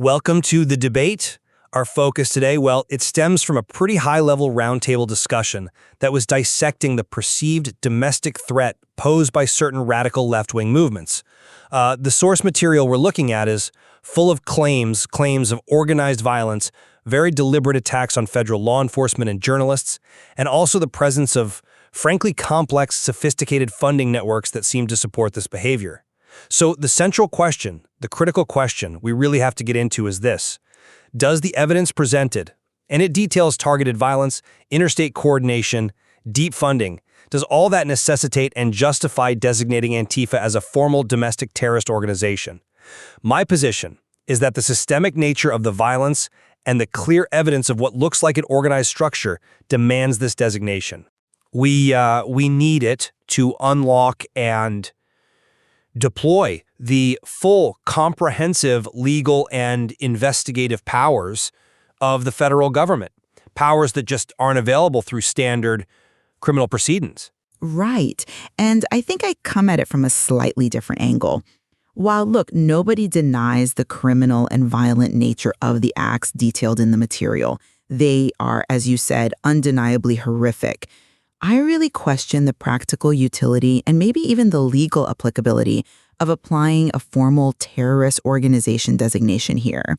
Welcome to the debate. Our focus today, well, it stems from a pretty high-level roundtable discussion that was dissecting the perceived domestic threat posed by certain radical left-wing movements. The source material we're looking at is full of claims of organized violence, very deliberate attacks on federal law enforcement and journalists, and also the presence of, frankly, complex, sophisticated funding networks that seem to support this behavior. So the central question, the critical question we really have to get into is this. Does the evidence presented, and it details targeted violence, interstate coordination, deep funding, does all that necessitate and justify designating Antifa as a formal domestic terrorist organization? My position is that the systemic nature of the violence and the clear evidence of what looks like an organized structure demands this designation. We need it to unlock and deploy the full, comprehensive legal and investigative powers of the federal government, powers that just aren't available through standard criminal proceedings. Right. And I think I come at it from a slightly different angle. While, look, nobody denies the criminal and violent nature of the acts detailed in the material, they are, as you said, undeniably horrific. I really question the practical utility and maybe even the legal applicability of applying a formal terrorist organization designation here.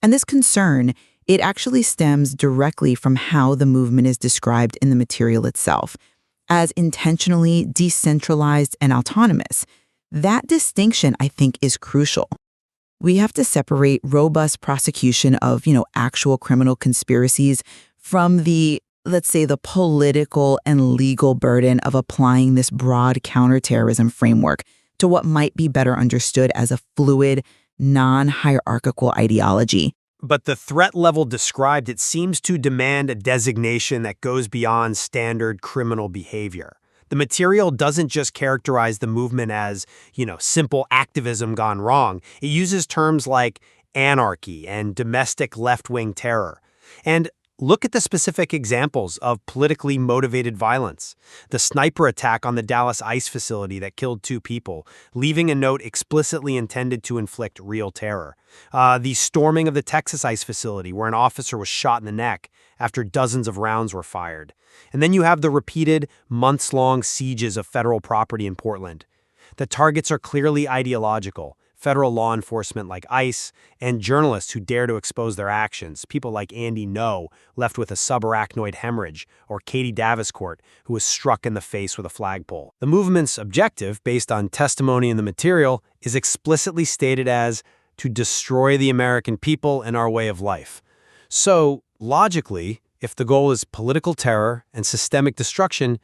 And this concern, it actually stems directly from how the movement is described in the material itself, as intentionally decentralized and autonomous. That distinction, I think, is crucial. We have to separate robust prosecution of, actual criminal conspiracies from the, let's say, the political and legal burden of applying this broad counterterrorism framework to what might be better understood as a fluid, non-hierarchical ideology. But the threat level described, it seems to demand a designation that goes beyond standard criminal behavior. The material doesn't just characterize the movement as, simple activism gone wrong. It uses terms like anarchy and domestic left-wing terror. And look at the specific examples of politically motivated violence. The sniper attack on the Dallas ICE facility that killed 2 people, leaving a note explicitly intended to inflict real terror. The storming of the Texas ICE facility, where an officer was shot in the neck after dozens of rounds were fired. And then you have the repeated, months-long sieges of federal property in Portland. The targets are clearly ideological. Federal law enforcement like ICE, and journalists who dare to expose their actions, people like Andy No, left with a subarachnoid hemorrhage, or Katie Daviscourt, who was struck in the face with a flagpole. The movement's objective, based on testimony in the material, is explicitly stated as to destroy the American people and our way of life. So, logically, if the goal is political terror and systemic destruction,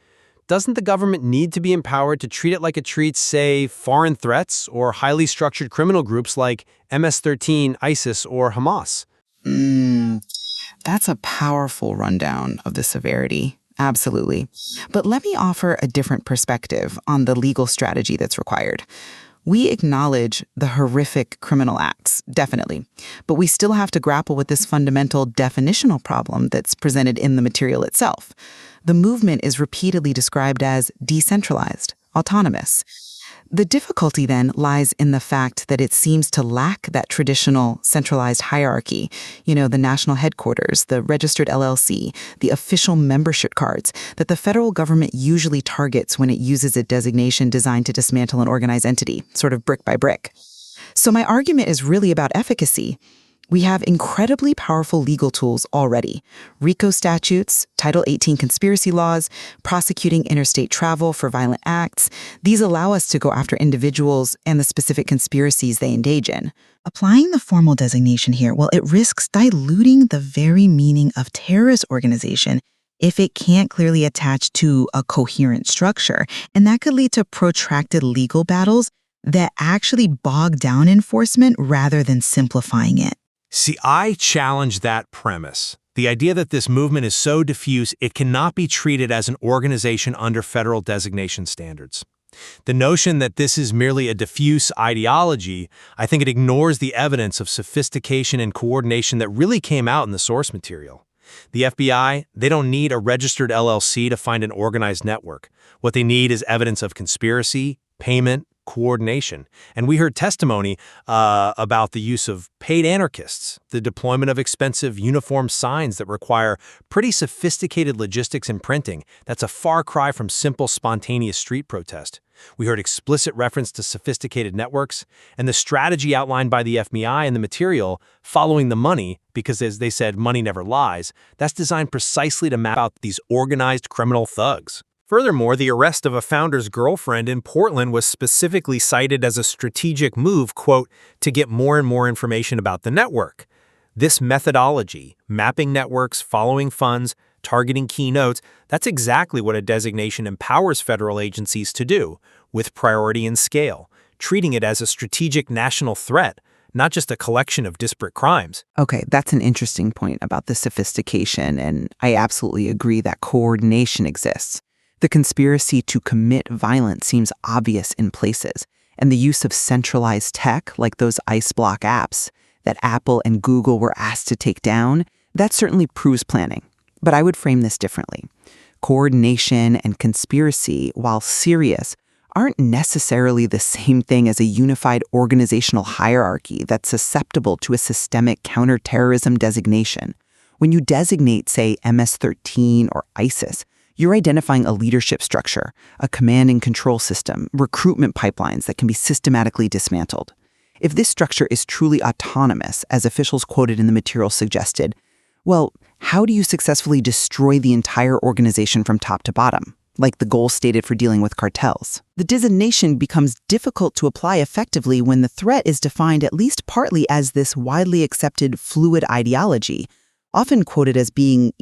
doesn't the government need to be empowered to treat it like it treats, say, foreign threats or highly structured criminal groups like MS-13, ISIS, or Hamas? That's a powerful rundown of the severity. Absolutely. But let me offer a different perspective on the legal strategy that's required. We acknowledge the horrific criminal acts, definitely, but we still have to grapple with this fundamental definitional problem that's presented in the material itself. The movement is repeatedly described as decentralized, autonomous. The difficulty then lies in the fact that it seems to lack that traditional centralized hierarchy, the national headquarters, the registered LLC, the official membership cards that the federal government usually targets when it uses a designation designed to dismantle an organized entity, sort of brick by brick. So my argument is really about efficacy. We have incredibly powerful legal tools already. RICO statutes, Title 18 conspiracy laws, prosecuting interstate travel for violent acts. These allow us to go after individuals and the specific conspiracies they engage in. Applying the formal designation here, well, it risks diluting the very meaning of terrorist organization if it can't clearly attach to a coherent structure. And that could lead to protracted legal battles that actually bog down enforcement rather than simplifying it. See, I challenge that premise. The idea that this movement is so diffuse, it cannot be treated as an organization under federal designation standards. The notion that this is merely a diffuse ideology, I think it ignores the evidence of sophistication and coordination that really came out in the source material. The FBI, they don't need a registered LLC to find an organized network. What they need is evidence of conspiracy, payment, coordination. And we heard testimony about the use of paid anarchists, the deployment of expensive uniform signs that require pretty sophisticated logistics and printing. That's a far cry from simple, spontaneous street protest. We heard explicit reference to sophisticated networks and the strategy outlined by the FBI in the material following the money, because as they said, money never lies. That's designed precisely to map out these organized criminal thugs. Furthermore, the arrest of a founder's girlfriend in Portland was specifically cited as a strategic move, quote, to get more and more information about the network. This methodology, mapping networks, following funds, targeting key nodes, that's exactly what a designation empowers federal agencies to do, with priority and scale, treating it as a strategic national threat, not just a collection of disparate crimes. Okay, that's an interesting point about the sophistication, and I absolutely agree that coordination exists. The conspiracy to commit violence seems obvious in places, and the use of centralized tech, like those ice block apps that Apple and Google were asked to take down, that certainly proves planning. But I would frame this differently. Coordination and conspiracy, while serious, aren't necessarily the same thing as a unified organizational hierarchy that's susceptible to a systemic counterterrorism designation. When you designate, say, MS-13 or ISIS, you're identifying a leadership structure, a command and control system, recruitment pipelines that can be systematically dismantled. If this structure is truly autonomous, as officials quoted in the material suggested, well, how do you successfully destroy the entire organization from top to bottom, like the goal stated for dealing with cartels? The designation becomes difficult to apply effectively when the threat is defined at least partly as this widely accepted fluid ideology, often quoted as being,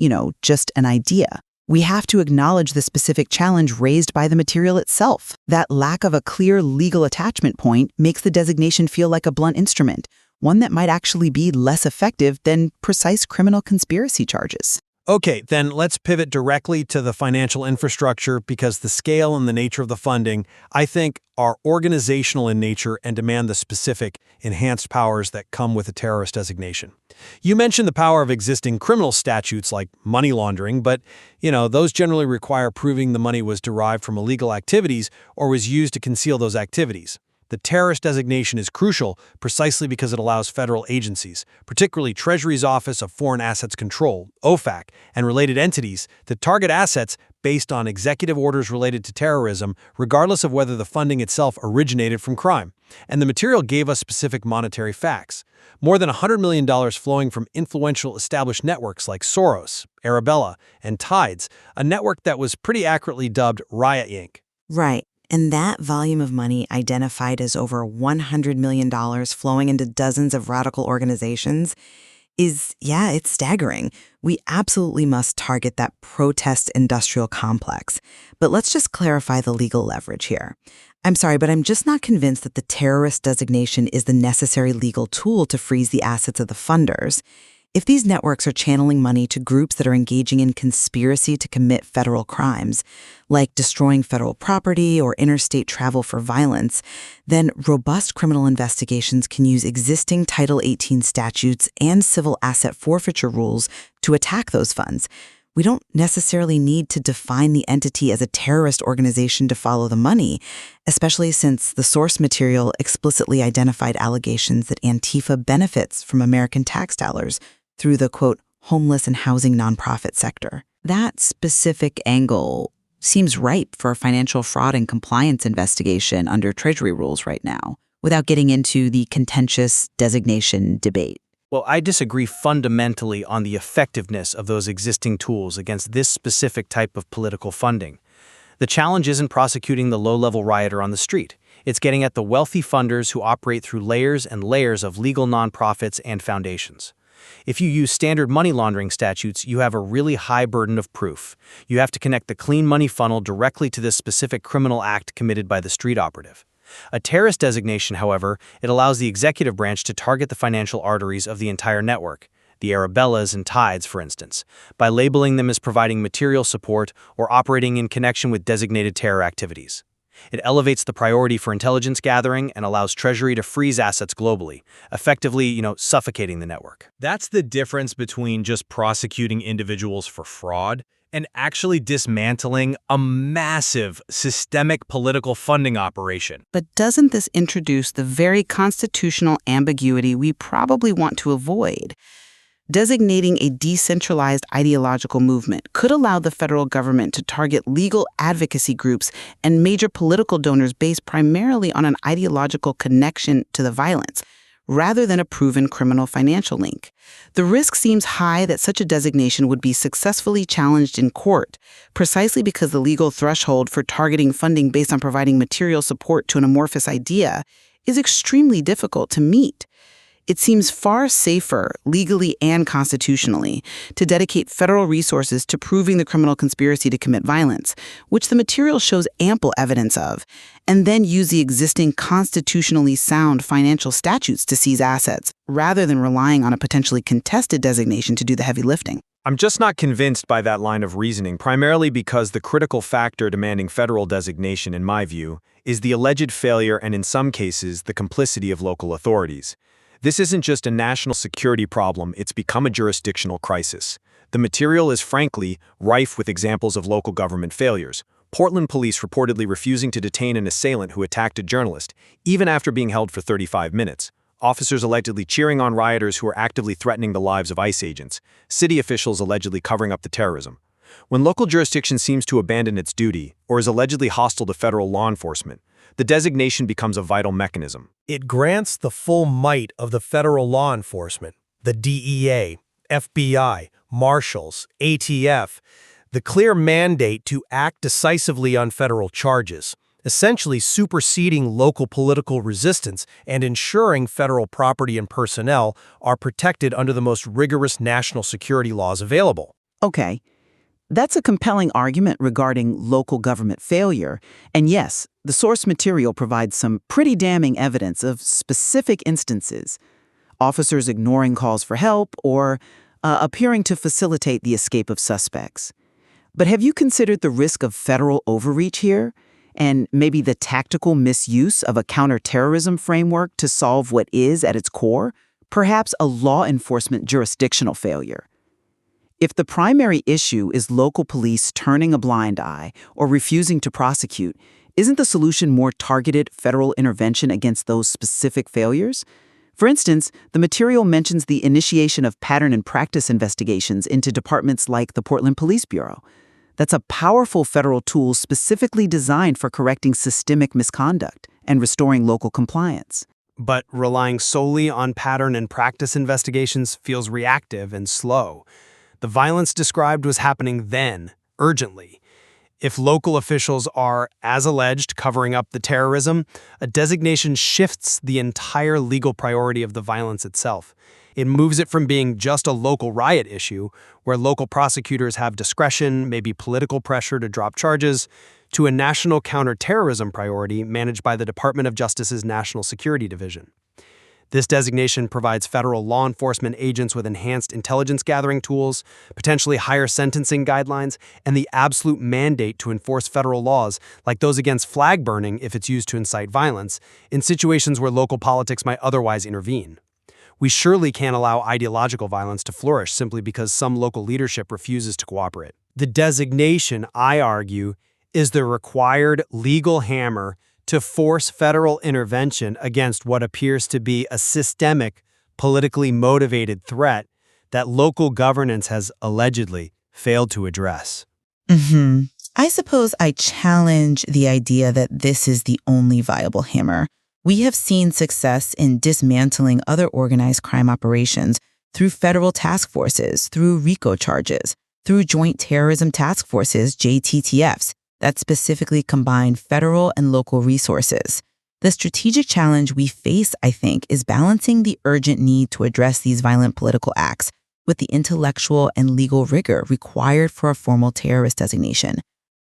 just an idea. We have to acknowledge the specific challenge raised by the material itself. That lack of a clear legal attachment point makes the designation feel like a blunt instrument, one that might actually be less effective than precise criminal conspiracy charges. Okay, then let's pivot directly to the financial infrastructure, because the scale and the nature of the funding, I think, are organizational in nature and demand the specific, enhanced powers that come with a terrorist designation. You mentioned the power of existing criminal statutes like money laundering, but, those generally require proving the money was derived from illegal activities or was used to conceal those activities. The terrorist designation is crucial precisely because it allows federal agencies, particularly Treasury's Office of Foreign Assets Control, OFAC, and related entities, to target assets based on executive orders related to terrorism, regardless of whether the funding itself originated from crime. And the material gave us specific monetary facts. More than $100 million flowing from influential established networks like Soros, Arabella, and Tides, a network that was pretty accurately dubbed Riot Inc. Right. And that volume of money, identified as over $100 million flowing into dozens of radical organizations, it's staggering. We absolutely must target that protest industrial complex. But let's just clarify the legal leverage here. I'm sorry, but I'm just not convinced that the terrorist designation is the necessary legal tool to freeze the assets of the funders. If these networks are channeling money to groups that are engaging in conspiracy to commit federal crimes, like destroying federal property or interstate travel for violence, then robust criminal investigations can use existing Title 18 statutes and civil asset forfeiture rules to attack those funds. We don't necessarily need to define the entity as a terrorist organization to follow the money, especially since the source material explicitly identified allegations that Antifa benefits from American tax dollars through the, quote, homeless and housing nonprofit sector. That specific angle seems ripe for a financial fraud and compliance investigation under Treasury rules right now, without getting into the contentious designation debate. Well, I disagree fundamentally on the effectiveness of those existing tools against this specific type of political funding. The challenge isn't prosecuting the low-level rioter on the street. It's getting at the wealthy funders who operate through layers and layers of legal nonprofits and foundations. If you use standard money laundering statutes, you have a really high burden of proof. You have to connect the clean money funnel directly to this specific criminal act committed by the street operative. A terrorist designation, however, it allows the executive branch to target the financial arteries of the entire network, the Arabellas and Tides, for instance, by labeling them as providing material support or operating in connection with designated terror activities. It elevates the priority for intelligence gathering and allows Treasury to freeze assets globally, effectively, suffocating the network. That's the difference between just prosecuting individuals for fraud and actually dismantling a massive systemic political funding operation. But doesn't this introduce the very constitutional ambiguity we probably want to avoid? Designating a decentralized ideological movement could allow the federal government to target legal advocacy groups and major political donors based primarily on an ideological connection to the violence, rather than a proven criminal financial link. The risk seems high that such a designation would be successfully challenged in court, precisely because the legal threshold for targeting funding based on providing material support to an amorphous idea is extremely difficult to meet. It seems far safer, legally and constitutionally, to dedicate federal resources to proving the criminal conspiracy to commit violence, which the material shows ample evidence of, and then use the existing constitutionally sound financial statutes to seize assets, rather than relying on a potentially contested designation to do the heavy lifting. I'm just not convinced by that line of reasoning, primarily because the critical factor demanding federal designation, in my view, is the alleged failure and, in some cases, the complicity of local authorities. This isn't just a national security problem, it's become a jurisdictional crisis. The material is frankly rife with examples of local government failures. Portland police reportedly refusing to detain an assailant who attacked a journalist, even after being held for 35 minutes. Officers allegedly cheering on rioters who are actively threatening the lives of ICE agents. City officials allegedly covering up the terrorism. When local jurisdiction seems to abandon its duty, or is allegedly hostile to federal law enforcement, the designation becomes a vital mechanism. It grants the full might of the federal law enforcement, the DEA, FBI, Marshals, ATF, the clear mandate to act decisively on federal charges, essentially superseding local political resistance and ensuring federal property and personnel are protected under the most rigorous national security laws available. Okay, that's a compelling argument regarding local government failure, and yes, the source material provides some pretty damning evidence of specific instances, officers ignoring calls for help or appearing to facilitate the escape of suspects. But have you considered the risk of federal overreach here, and maybe the tactical misuse of a counterterrorism framework to solve what is, at its core, perhaps a law enforcement jurisdictional failure? If the primary issue is local police turning a blind eye or refusing to prosecute, isn't the solution more targeted federal intervention against those specific failures? For instance, the material mentions the initiation of pattern and practice investigations into departments like the Portland Police Bureau. That's a powerful federal tool specifically designed for correcting systemic misconduct and restoring local compliance. But relying solely on pattern and practice investigations feels reactive and slow. The violence described was happening then, urgently. If local officials are, as alleged, covering up the terrorism, a designation shifts the entire legal priority of the violence itself. It moves it from being just a local riot issue, where local prosecutors have discretion, maybe political pressure to drop charges, to a national counterterrorism priority managed by the Department of Justice's National Security Division. This designation provides federal law enforcement agents with enhanced intelligence gathering tools, potentially higher sentencing guidelines, and the absolute mandate to enforce federal laws, like those against flag burning if it's used to incite violence, in situations where local politics might otherwise intervene. We surely can't allow ideological violence to flourish simply because some local leadership refuses to cooperate. The designation, I argue, is the required legal hammer to force federal intervention against what appears to be a systemic, politically motivated threat that local governance has allegedly failed to address. I suppose I challenge the idea that this is the only viable hammer. We have seen success in dismantling other organized crime operations through federal task forces, through RICO charges, through joint terrorism task forces, JTTFs, that specifically combine federal and local resources. The strategic challenge we face, I think, is balancing the urgent need to address these violent political acts with the intellectual and legal rigor required for a formal terrorist designation.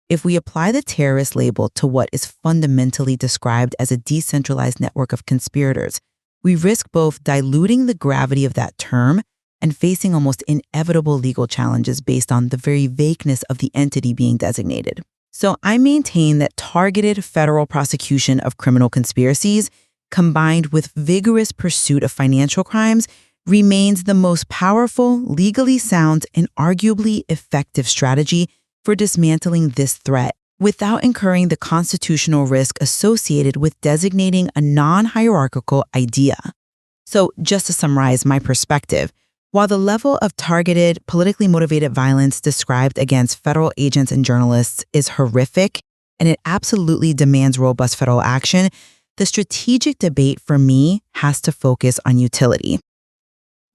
If we apply the terrorist label to what is fundamentally described as a decentralized network of conspirators, we risk both diluting the gravity of that term and facing almost inevitable legal challenges based on the very vagueness of the entity being designated. So I maintain that targeted federal prosecution of criminal conspiracies, combined with vigorous pursuit of financial crimes, remains the most powerful, legally sound, and arguably effective strategy for dismantling this threat without incurring the constitutional risk associated with designating a non-hierarchical idea. So, just to summarize my perspective, while the level of targeted, politically motivated violence described against federal agents and journalists is horrific, and it absolutely demands robust federal action, the strategic debate for me has to focus on utility.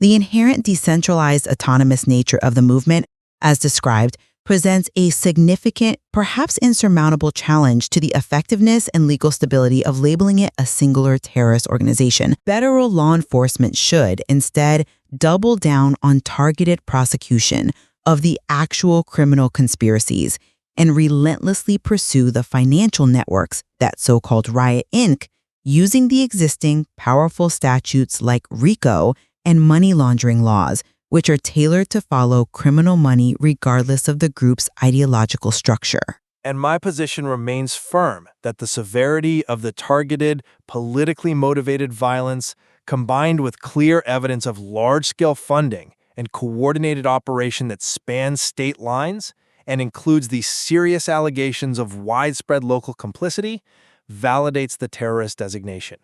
The inherent decentralized, autonomous nature of the movement, as described, presents a significant, perhaps insurmountable challenge to the effectiveness and legal stability of labeling it a singular terrorist organization. Federal law enforcement should, instead, double down on targeted prosecution of the actual criminal conspiracies and relentlessly pursue the financial networks that so-called Riot Inc., using the existing powerful statutes like RICO and money laundering laws, which are tailored to follow criminal money regardless of the group's ideological structure. And my position remains firm that the severity of the targeted, politically motivated violence, combined with clear evidence of large-scale funding and coordinated operation that spans state lines and includes the serious allegations of widespread local complicity, validates the terrorist designation.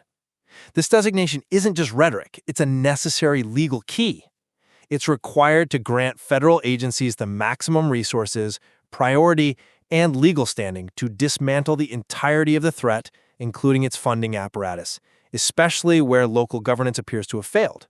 This designation isn't just rhetoric, it's a necessary legal key. It's required to grant federal agencies the maximum resources, priority, and legal standing to dismantle the entirety of the threat, including its funding apparatus, especially where local governance appears to have failed.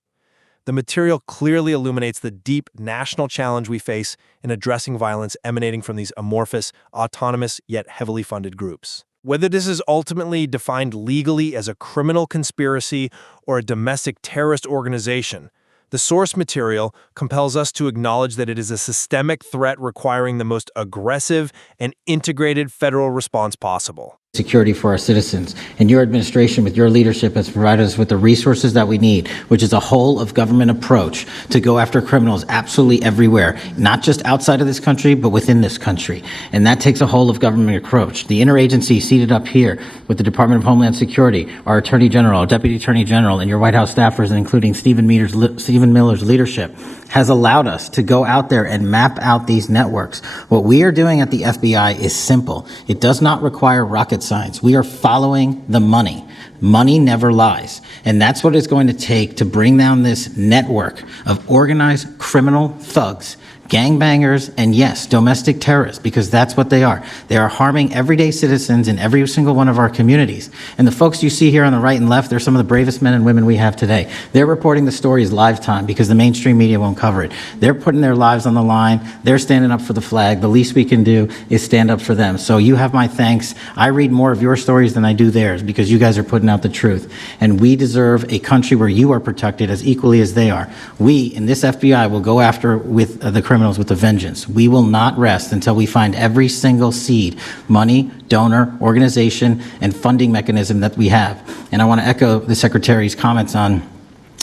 The material clearly illuminates the deep national challenge we face in addressing violence emanating from these amorphous, autonomous, yet heavily funded groups. Whether this is ultimately defined legally as a criminal conspiracy or a domestic terrorist organization, the source material compels us to acknowledge that it is a systemic threat requiring the most aggressive and integrated federal response possible. Security for our citizens. And your administration, with your leadership, has provided us with the resources that we need, which is a whole of government approach to go after criminals absolutely everywhere, not just outside of this country, but within this country. And that takes a whole of government approach. The interagency seated up here with the Department of Homeland Security, our Attorney General, our Deputy Attorney General, and your White House staffers, including Stephen Miller's leadership, has allowed us to go out there and map out these networks. What we are doing at the FBI is simple. It does not require rocket science. We are following the money. Money never lies. And that's what it's going to take to bring down this network of organized criminal thugs, gangbangers, and yes, domestic terrorists, because that's what they are. They are harming everyday citizens in every single one of our communities. And the folks you see here on the right and left, they're some of the bravest men and women we have today. They're reporting the stories live time because the mainstream media won't cover it. They're putting their lives on the line. They're standing up for the flag. The least we can do is stand up for them. So you have my thanks. I read more of your stories than I do theirs because you guys are putting out the truth. And we deserve a country where you are protected as equally as they are. We, in this FBI, will go after with the criminals with a vengeance. We will not rest until we find every single seed, money, donor, organization, and funding mechanism that we have. And I want to echo the Secretary's comments on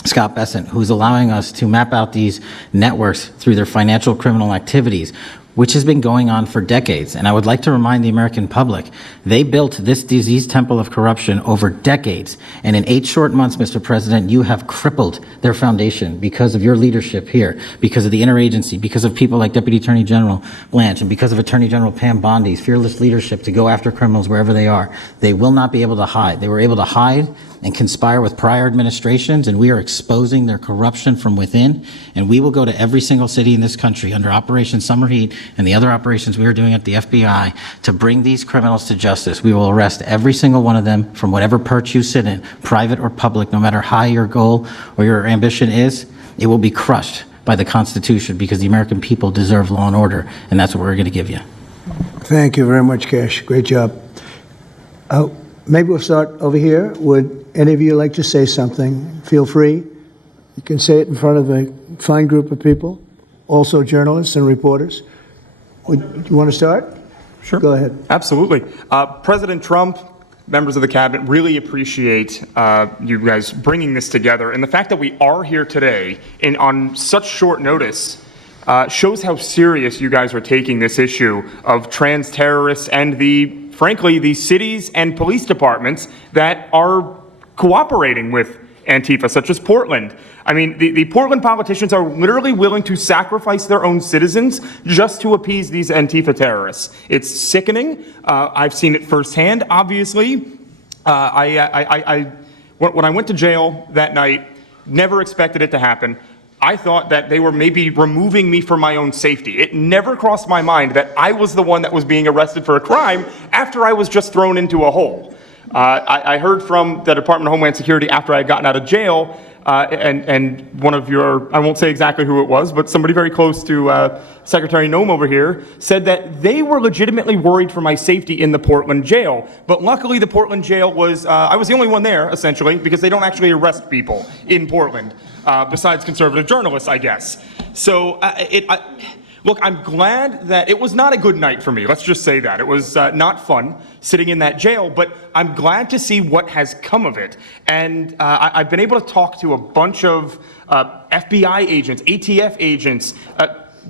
Scott Bessent, who's allowing us to map out these networks through their financial criminal activities, which has been going on for decades. And I would like to remind the American public, they built this disease temple of corruption over decades. And in 8 short months, Mr. President, you have crippled their foundation because of your leadership here, because of the interagency, because of people like Deputy Attorney General Blanche, and because of Attorney General Pam Bondi's fearless leadership to go after criminals wherever they are. They will not be able to hide. They were able to hide and conspire with prior administrations, and we are exposing their corruption from within. And we will go to every single city in this country under Operation Summer Heat and the other operations we are doing at the FBI to bring these criminals to justice. We will arrest every single one of them from whatever perch you sit in, private or public, no matter how your goal or your ambition is. It will be crushed by the Constitution because the American people deserve law and order, and that's what we're going to give you. Thank you very much, Cash. Great job. Maybe we'll start over here. Would any of you like to say something? Feel free. You can say it in front of a fine group of people, also journalists and reporters. Do you want to start? Sure. Go ahead. Absolutely. President Trump, members of the cabinet, really appreciate you guys bringing this together. And the fact that we are here today and on such short notice shows how serious you guys are taking this issue of trans terrorists and frankly, the cities and police departments that are cooperating with Antifa, such as Portland. I mean, the Portland politicians are literally willing to sacrifice their own citizens just to appease these Antifa terrorists. It's sickening. I've seen it firsthand, obviously. When I went to jail that night, never expected it to happen. I thought that they were maybe removing me for my own safety. It never crossed my mind that I was the one that was being arrested for a crime after I was just thrown into a hole. I heard from the Department of Homeland Security after I had gotten out of jail, and one of your, I won't say exactly who it was, but somebody very close to Secretary Noem over here said that they were legitimately worried for my safety in the Portland jail. But luckily the Portland jail was, I was the only one there, essentially, because they don't actually arrest people in Portland, besides conservative journalists, I guess. So look, I'm glad that it was not a good night for me. Let's just say that. It was not fun sitting in that jail, but I'm glad to see what has come of it. And I've been able to talk to a bunch of FBI agents, ATF agents,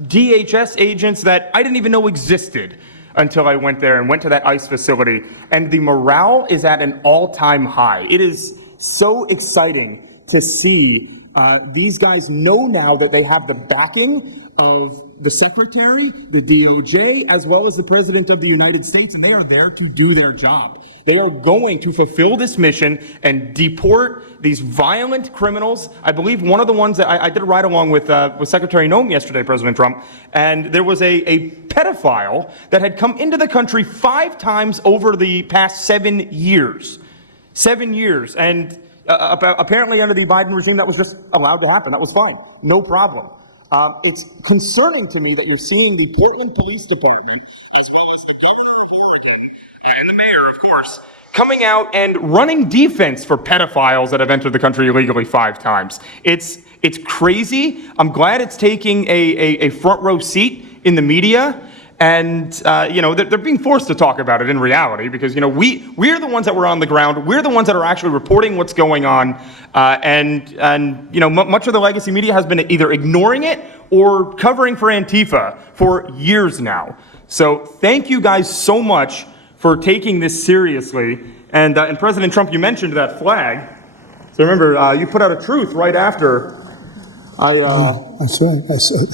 DHS agents that I didn't even know existed until I went there and went to that ICE facility. And the morale is at an all-time high. It is so exciting to see these guys know now that they have the backing of the Secretary, the DOJ, as well as the President of the United States, and they are there to do their job. They are going to fulfill this mission and deport these violent criminals. I believe one of the ones that I did a ride-along with Secretary Noem yesterday, President Trump, and there was a pedophile that had come into the country 5 times over the past 7 years. 7 years, and apparently under the Biden regime that was just allowed to happen. That was fine, no problem. It's concerning to me that you're seeing the Portland Police Department, as well as the governor of Oregon, and the mayor, of course, coming out and running defense for pedophiles that have entered the country illegally 5 times. It's crazy. I'm glad it's taking a front row seat in the media. And, they're being forced to talk about it in reality because, we're the ones that were on the ground. We're the ones that are actually reporting what's going on. Much of the legacy media has been either ignoring it or covering for Antifa for years now. So thank you guys so much for taking this seriously. And President Trump, you mentioned that flag. So remember, you put out a truth right after That's right. I saw it.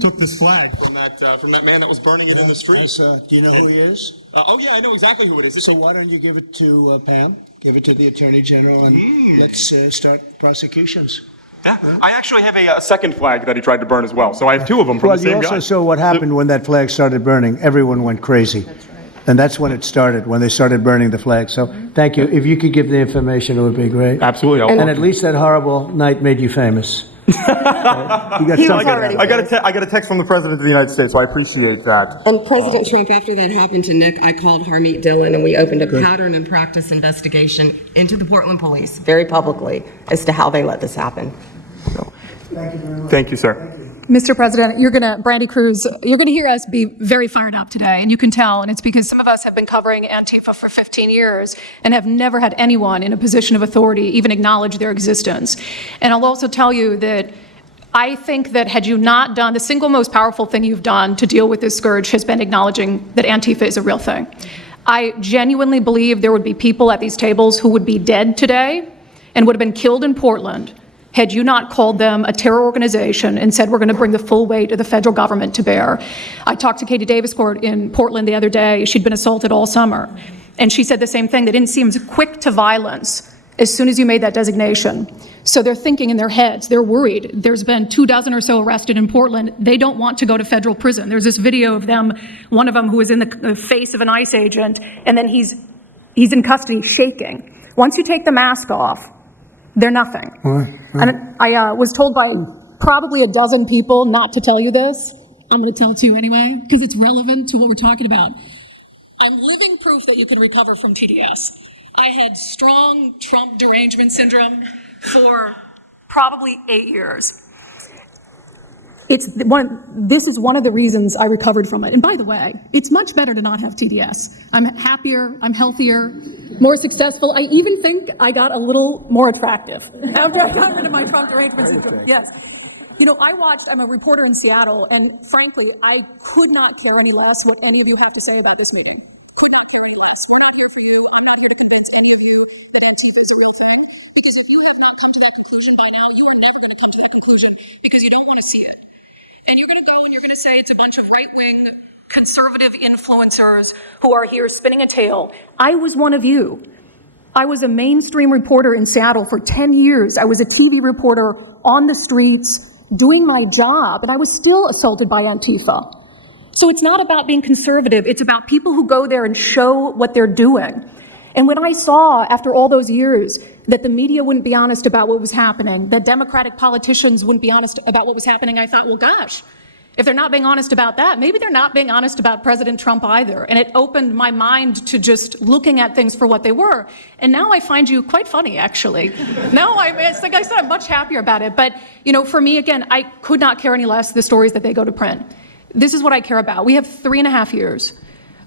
Took this flag from that man that was burning it in the street. Do you know who he is? Oh yeah, I know exactly who it is. So why don't you give it to Pam? Give it to the Attorney General, and let's start prosecutions. Yeah. I actually have a second flag that he tried to burn as well. So I have 2 of them from the same guy. You also saw what happened when that flag started burning. Everyone went crazy. That's right. And that's when it started, when they started burning the flag. So thank you. If you could give the information, it would be great. Absolutely. And at least that horrible night made you famous. You got I got a text from the President of the United States, so I appreciate that. And President Trump, after that happened to Nick, I called Harmeet Dillon and we opened a pattern and practice investigation into the Portland police very publicly as to how they let this happen. Thank you very much. Thank you, sir. Mr. President, Brandy Cruz, you're going to hear us be very fired up today, and you can tell, and it's because some of us have been covering Antifa for 15 years and have never had anyone in a position of authority even acknowledge their existence. And I'll also tell you that I think that had you not done, the single most powerful thing you've done to deal with this scourge has been acknowledging that Antifa is a real thing. I genuinely believe there would be people at these tables who would be dead today and would have been killed in Portland had you not called them a terror organization and said we're going to bring the full weight of the federal government to bear. I talked to Katie Daviscourt in Portland the other day. She'd been assaulted all summer. And she said the same thing. They didn't seem quick to violence as soon as you made that designation. So they're thinking in their heads. They're worried. There's been 24 or so arrested in Portland. They don't want to go to federal prison. There's this video of them, one of them who was in the face of an ICE agent, and then he's in custody shaking. Once you take the mask off, they're nothing. And I was told by probably a dozen people not to tell you this. I'm going to tell it to you anyway, because it's relevant to what we're talking about. I'm living proof that you can recover from TDS. I had strong Trump derangement syndrome for probably 8 years. This is one of the reasons I recovered from it. And by the way, it's much better to not have TDS. I'm happier, I'm healthier, more successful. I even think I got a little more attractive after I got rid of my Trump derangement syndrome. Yes. I'm a reporter in Seattle, and frankly, I could not care any less what any of you have to say about this meeting. could not care any less. We're not here for you. I'm not here to convince any of you that Antifa is a real thing, because if you have not come to that conclusion by now, you are never going to come to that conclusion because you don't want to see it. And you're going to go and you're going to say it's a bunch of right-wing conservative influencers who are here spinning a tale. I was one of you. I was a mainstream reporter in Seattle for 10 years. I was a TV reporter on the streets doing my job, and I was still assaulted by Antifa. So it's not about being conservative. It's about people who go there and show what they're doing. And when I saw, after all those years, that the media wouldn't be honest about what was happening, that Democratic politicians wouldn't be honest about what was happening, I thought, well, gosh, if they're not being honest about that, maybe they're not being honest about President Trump either. And it opened my mind to just looking at things for what they were. And now I find you quite funny, actually. Now, it's like I said, I'm much happier about it. But, for me, again, I could not care any less the stories that they go to print. This is what I care about. We have 3.5 years.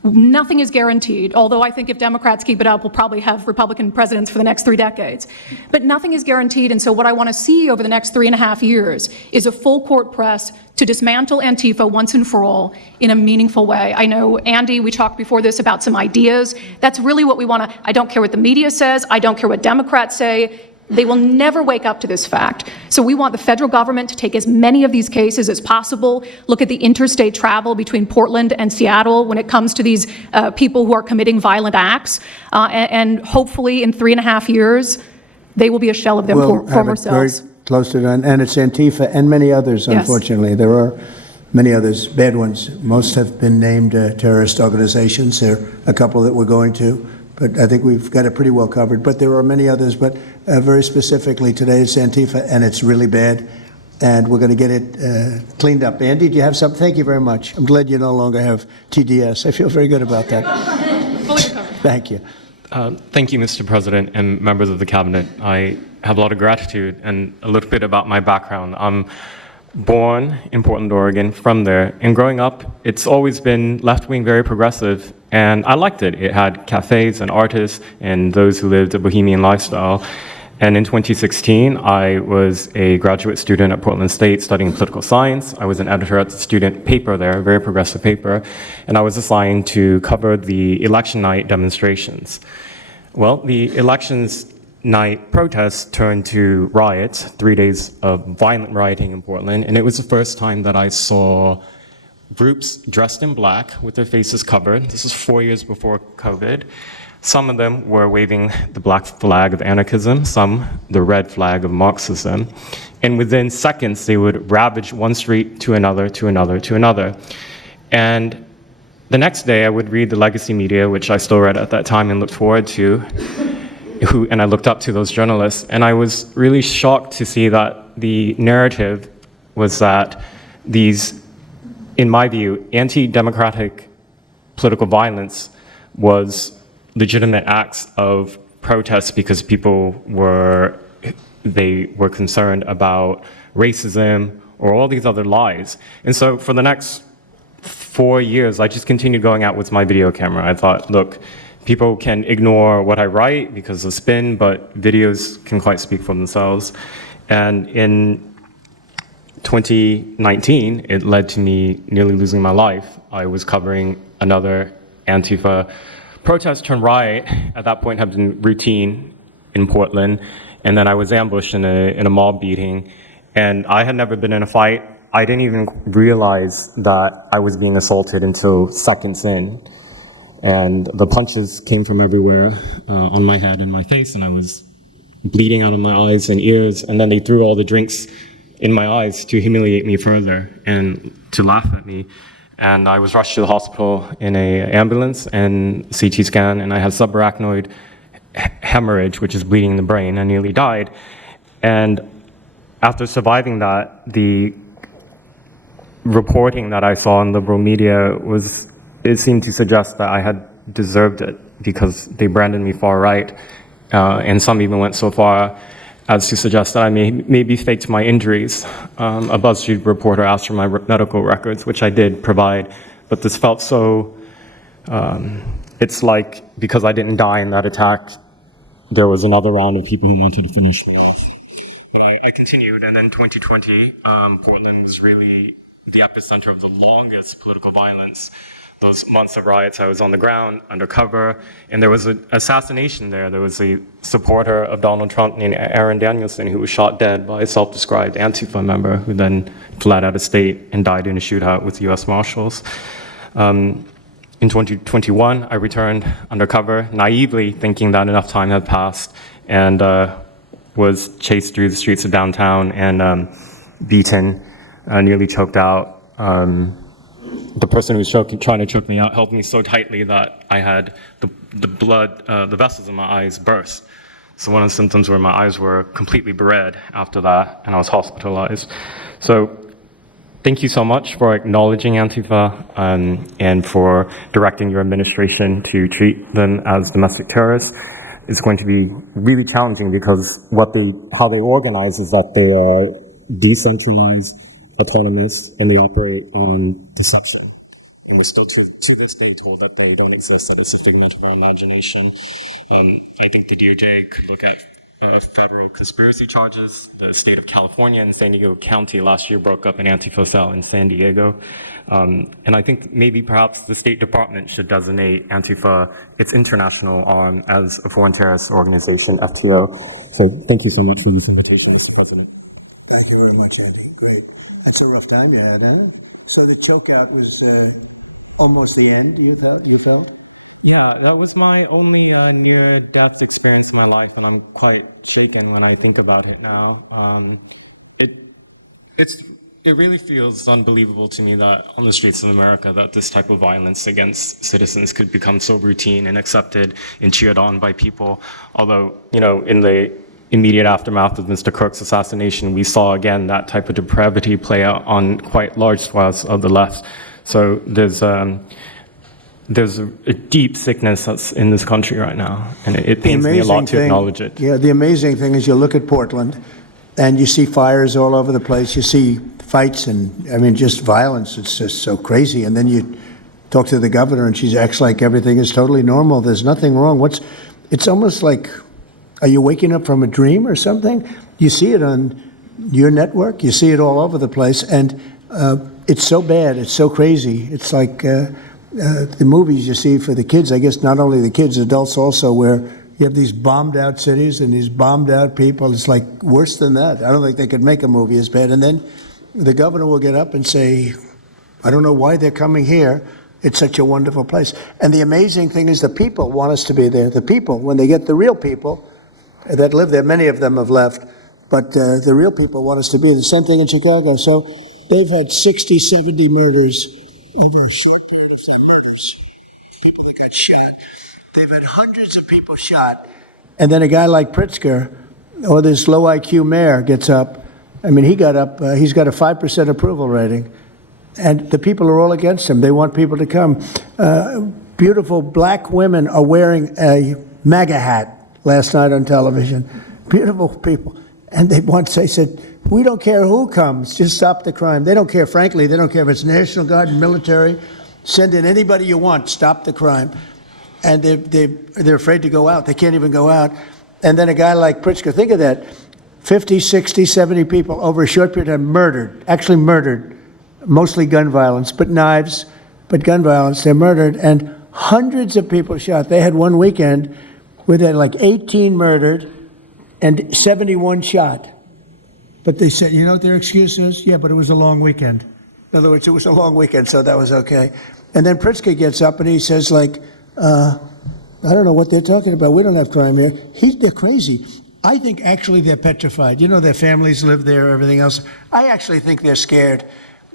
Nothing is guaranteed, although I think if Democrats keep it up, we'll probably have Republican presidents for the next 3 decades. But nothing is guaranteed, and so what I want to see over the next 3.5 years is a full court press to dismantle Antifa once and for all in a meaningful way. I know, Andy, we talked before this about some ideas. That's really what we want to. I don't care what the media says. I don't care what Democrats say. They will never wake up to this fact. So we want the federal government to take as many of these cases as possible, look at the interstate travel between Portland and Seattle when it comes to these people who are committing violent acts, and hopefully in 3.5 years, they will be a shell of their former selves. Very close to that, and it's Antifa and many others, Yes. unfortunately. There are many others, bad ones. Most have been named terrorist organizations. There are a couple that we're going to. But I think we've got it pretty well covered. But there are many others. But very specifically today, it's Antifa, and it's really bad. And we're going to get it cleaned up. Andy, do you have something? Thank you very much. I'm glad you no longer have TDS. I feel very good about that. Thank you. Thank you, Mr. President and members of the Cabinet. I have a lot of gratitude, and a little bit about my background. I'm born in Portland, Oregon, from there. And growing up, it's always been left-wing, very progressive, and I liked it. It had cafes and artists and those who lived a bohemian lifestyle. And in 2016, I was a graduate student at Portland State studying political science. I was an editor at the student paper there, a very progressive paper, and I was assigned to cover the election night demonstrations. Well, the elections night protests turned to riots, 3 days of violent rioting in Portland, and it was the first time that I saw groups dressed in black with their faces covered. This was 4 years before COVID. Some of them were waving the black flag of anarchism, some the red flag of Marxism, and within seconds they would ravage one street to another, to another, to another. And the next day I would read the legacy media, which I still read at that time and looked forward to, and I looked up to those journalists, and I was really shocked to see that the narrative was that these, in my view, anti-democratic political violence was legitimate acts of protest because people were concerned about racism or all these other lies. And so for the next 4 years, I just continued going out with my video camera. I thought, look, people can ignore what I write because of spin, but videos can quite speak for themselves. And in 2019, it led to me nearly losing my life. I was covering another Antifa protest turned riot. At that point, had been routine in Portland, and then I was ambushed in a mob beating. And I had never been in a fight. I didn't even realize that I was being assaulted until seconds in. And the punches came from everywhere, on my head and my face, and I was bleeding out of my eyes and ears. And then they threw all the drinks in my eyes to humiliate me further and to laugh at me. And I was rushed to the hospital in an ambulance and CT scan, and I had subarachnoid hemorrhage, which is bleeding in the brain. I nearly died. And after surviving that, the reporting that I saw in liberal media it seemed to suggest that I had deserved it because they branded me far right. And some even went so far as to suggest that I maybe faked my injuries. A BuzzFeed reporter asked for my medical records, which I did provide, but this felt so, it's like because I didn't die in that attack, there was another round of people who wanted to finish it off. But I continued, and then 2020, Portland was really the epicenter of the longest political violence those months of riots, I was on the ground, undercover, and there was an assassination there. There was a supporter of Donald Trump named Aaron Danielson who was shot dead by a self-described Antifa member who then fled out of state and died in a shootout with U.S. Marshals. In 2021, I returned undercover, naively thinking that enough time had passed, and was chased through the streets of downtown and beaten, nearly choked out. The person who was trying to choke me out held me so tightly that I had the blood, the vessels in my eyes burst. So one of the symptoms were my eyes were completely red after that, and I was hospitalized. So thank you so much for acknowledging Antifa and for directing your administration to treat them as domestic terrorists. It's going to be really challenging because how they organize is that they are decentralized, autonomous, and they operate on deception. And we're still to this day told that they don't exist, that it's a figment of our imagination. I think the DOJ could look at federal conspiracy charges. The state of California and San Diego County last year broke up an Antifa cell in San Diego. And I think maybe perhaps the State Department should designate Antifa, its international arm, as a foreign terrorist organization, FTO. So thank you so much for this invitation, Mr. President. Thank you very much, Andy. Great. That's a rough time you had, huh? So the chokeout was almost the end, you felt? Yeah, that was my only near-death experience in my life, and I'm quite shaken when I think about it now. It really feels unbelievable to me that on the streets of America that this type of violence against citizens could become so routine and accepted and cheered on by people. Although, in the immediate aftermath of Mr. Kirk's assassination, we saw again that type of depravity play out on quite large swaths of the left. So there's a deep sickness that's in this country right now, and it pains me a lot to acknowledge it. Yeah, the amazing thing is you look at Portland, and you see fires all over the place. You see fights and, just violence. It's just so crazy. And then you talk to the governor, and she acts like everything is totally normal. There's nothing wrong. It's almost like, are you waking up from a dream or something? You see it on your network. You see it all over the place, and it's so bad. It's so crazy. It's like the movies you see for the kids, I guess not only the kids, adults also, where you have these bombed out cities and these bombed out people. It's like worse than that. I don't think they could make a movie as bad. And then the governor will get up and say, I don't know why they're coming here. It's such a wonderful place. And the amazing thing is the people want us to be there. The people, when they get the real people that live there, many of them have left, but the real people want us to be there. The same thing in Chicago. So they've had 60, 70 murders over a short period of time. Murders. People that got shot. They've had hundreds of people shot. And then a guy like Pritzker, or this low IQ mayor, gets up. He got up, he's got a 5% approval rating. And the people are all against him. They want people to come. Beautiful black women are wearing a MAGA hat last night on television. Beautiful people. And they said, we don't care who comes, just stop the crime. They don't care, frankly, they don't care if it's National Guard and military. Send in anybody you want, stop the crime. And they're afraid to go out. They can't even go out. And then a guy like Pritzker, think of that, 50, 60, 70 people over a short period of time actually murdered, mostly gun violence, but knives, but gun violence, they're murdered, and hundreds of people shot. They had one weekend where they had like 18 murdered and 71 shot. But they said, you know what their excuse is? Yeah, but it was a long weekend. In other words, it was a long weekend, so that was okay. And then Pritzker gets up and he says, I don't know what they're talking about. We don't have crime here. They're crazy. I think actually they're petrified. Their families live there, everything else. I actually think they're scared.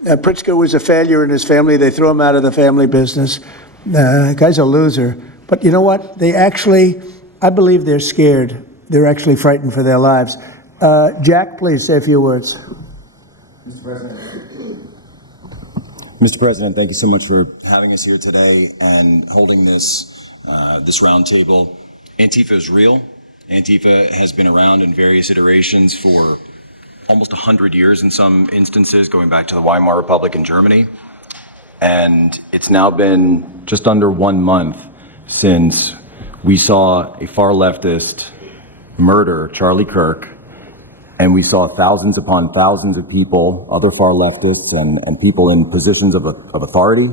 Pritzker was a failure in his family. They threw him out of the family business. The guy's a loser. But you know what? I believe they're scared. They're actually frightened for their lives. Jack, please say a few words. Mr. President, thank you so much for having us here today and holding this roundtable. Antifa is real. Antifa has been around in various iterations for almost 100 years in some instances, going back to the Weimar Republic in Germany. And it's now been just under 1 month since we saw a far leftist murder Charlie Kirk, and we saw thousands upon thousands of people, other far leftists and people in positions of authority,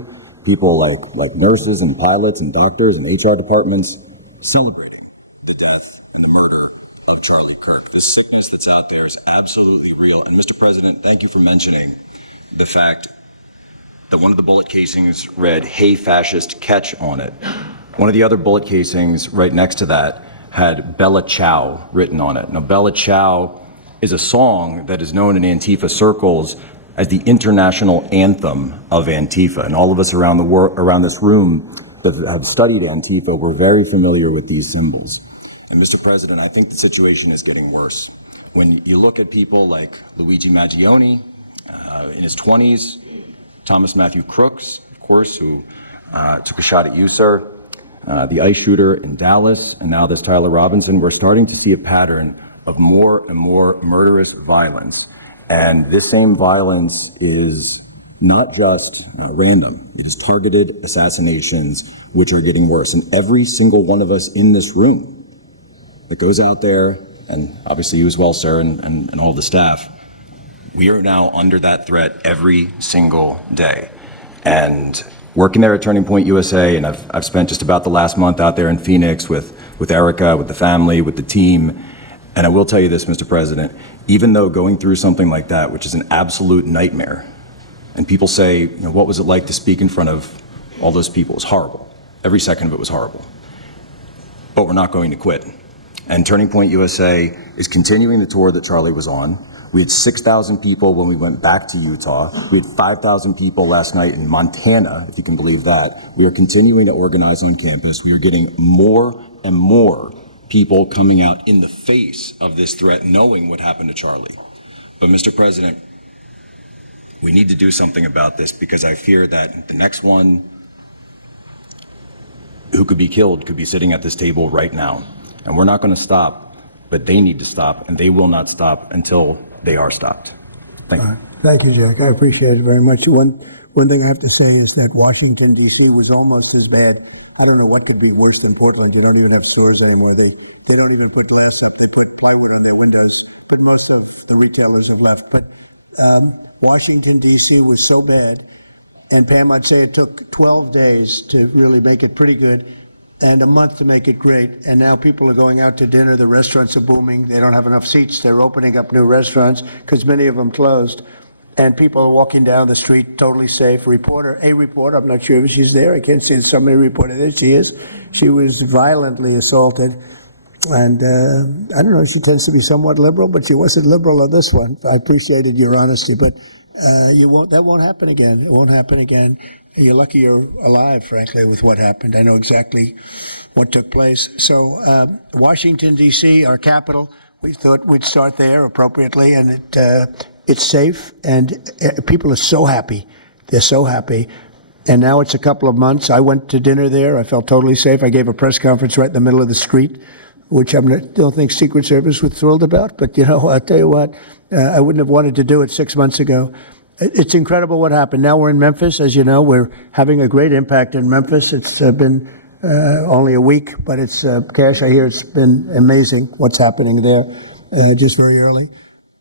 people like nurses and pilots and doctors and HR departments celebrating the death and the murder of Charlie Kirk. This sickness that's out there is absolutely real. And Mr. President, thank you for mentioning the fact that one of the bullet casings read, "Hey fascist, catch" on it. One of the other bullet casings right next to that had Bella Ciao written on it. Now, Bella Ciao is a song that is known in Antifa circles as the international anthem of Antifa. And all of us around this room that have studied Antifa, we're very familiar with these symbols. And Mr. President, I think the situation is getting worse. When you look at people like Luigi Maggioni, in his 20s, Thomas Matthew Crooks, of course, who took a shot at you, sir, the ICE shooter in Dallas, and now this Tyler Robinson, we're starting to see a pattern of more and more murderous violence. And this same violence is not just random. It is targeted assassinations, which are getting worse. And every single one of us in this room that goes out there, and obviously you as well, sir, and all the staff, we are now under that threat every single day. And working there at Turning Point USA, and I've spent just about the last month out there in Phoenix with Erica, with the family, with the team. And I will tell you this, Mr. President, even though going through something like that, which is an absolute nightmare, and people say, you know, what was it like to speak in front of all those people? It was horrible. Every second of it was horrible. But we're not going to quit. And Turning Point USA is continuing the tour that Charlie was on. We had 6,000 people when we went back to Utah. We had 5,000 people last night in Montana, if you can believe that. We are continuing to organize on campus. We are getting more and more people coming out in the face of this threat, knowing what happened to Charlie. But Mr. President, we need to do something about this, because I fear that the next one who could be killed could be sitting at this table right now. And we're not going to stop, but they need to stop, and they will not stop until they are stopped. Thank you. Thank you, Jack. I appreciate it very much. One thing I have to say is that Washington, D.C. was almost as bad. I don't know what could be worse than Portland. You don't even have stores anymore. They don't even put glass up. They put plywood on their windows. But most of the retailers have left. But Washington, D.C. was so bad. And Pam, I'd say it took 12 days to really make it pretty good, and a month to make it great. And now people are going out to dinner. The restaurants are booming. They don't have enough seats. They're opening up new restaurants because many of them closed. And people are walking down the street totally safe. A reporter, I'm not sure if she's there. I can't see somebody reported there. She is. She was violently assaulted. And I don't know, she tends to be somewhat liberal, but she wasn't liberal on this one. I appreciated your honesty, but that won't happen again. It won't happen again. You're lucky you're alive, frankly, with what happened. I know exactly what took place. So Washington, D.C., our capital, we thought we'd start there appropriately, and it's safe, and people are so happy. They're so happy. And now it's a couple of months. I went to dinner there. I felt totally safe. I gave a press conference right in the middle of the street, which I don't think Secret Service was thrilled about. But, you know, I'll tell you what, I wouldn't have wanted to do it 6 months ago. It's incredible what happened. Now we're in Memphis. As you know, we're having a great impact in Memphis. It's been only a week, but it's, Cash, I hear it's been amazing what's happening there just very early.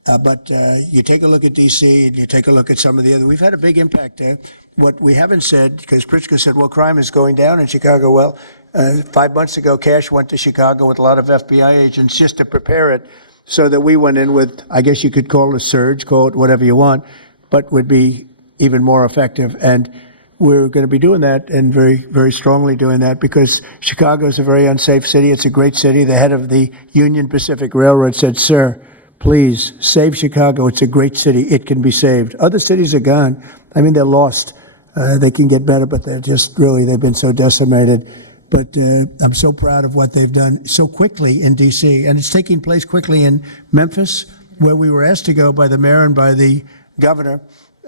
But you take a look at D.C. and you take a look at some of the other. We've had a big impact there. What we haven't said, because Pritzker said, well, crime is going down in Chicago. Well, 5 months ago, Cash went to Chicago with a lot of FBI agents just to prepare it, so that we went in with, I guess you could call it a surge, call it whatever you want, but would be even more effective. And we're going to be doing that, and very, very strongly doing that, because Chicago is a very unsafe city. It's a great city. The head of the Union Pacific Railroad said, sir, please save Chicago. It's a great city. It can be saved. Other cities are gone. I mean, they're lost. They can get better, but they're just really, they've been so decimated. But I'm so proud of what they've done so quickly in D.C., and it's taking place quickly in Memphis, where we were asked to go by the mayor and by the governor.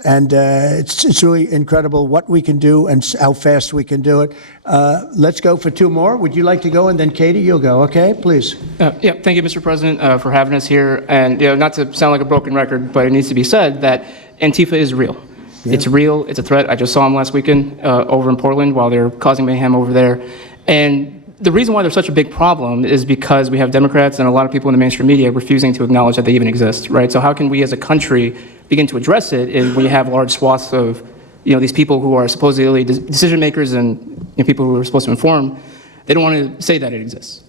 And it's really incredible what we can do and how fast we can do it. Let's go for two more. Would you like to go? And then Katie, you'll go. Okay, please. Thank you, Mr. President, for having us here. And not to sound like a broken record, but it needs to be said that Antifa is real. Yeah. It's real. It's a threat. I just saw them last weekend over in Portland while they're causing mayhem over there. And the reason why there's such a big problem is because we have Democrats and a lot of people in the mainstream media refusing to acknowledge that they even exist, right? So how can we as a country begin to address it if we have large swaths of these people who are supposedly decision makers and people who are supposed to inform, they don't want to say that it exists.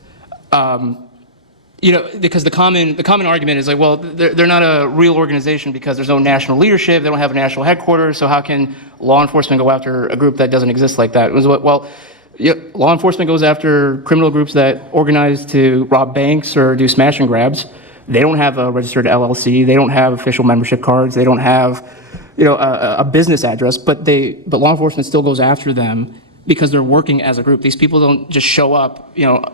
Because the common argument is like, well, they're not a real organization because there's no national leadership, they don't have a national headquarters, so how can law enforcement go after a group that doesn't exist like that? It was, well, law enforcement goes after criminal groups that organize to rob banks or do smash and grabs. They don't have a registered LLC, they don't have official membership cards, they don't have a business address, but law enforcement still goes after them because they're working as a group. These people don't just show up,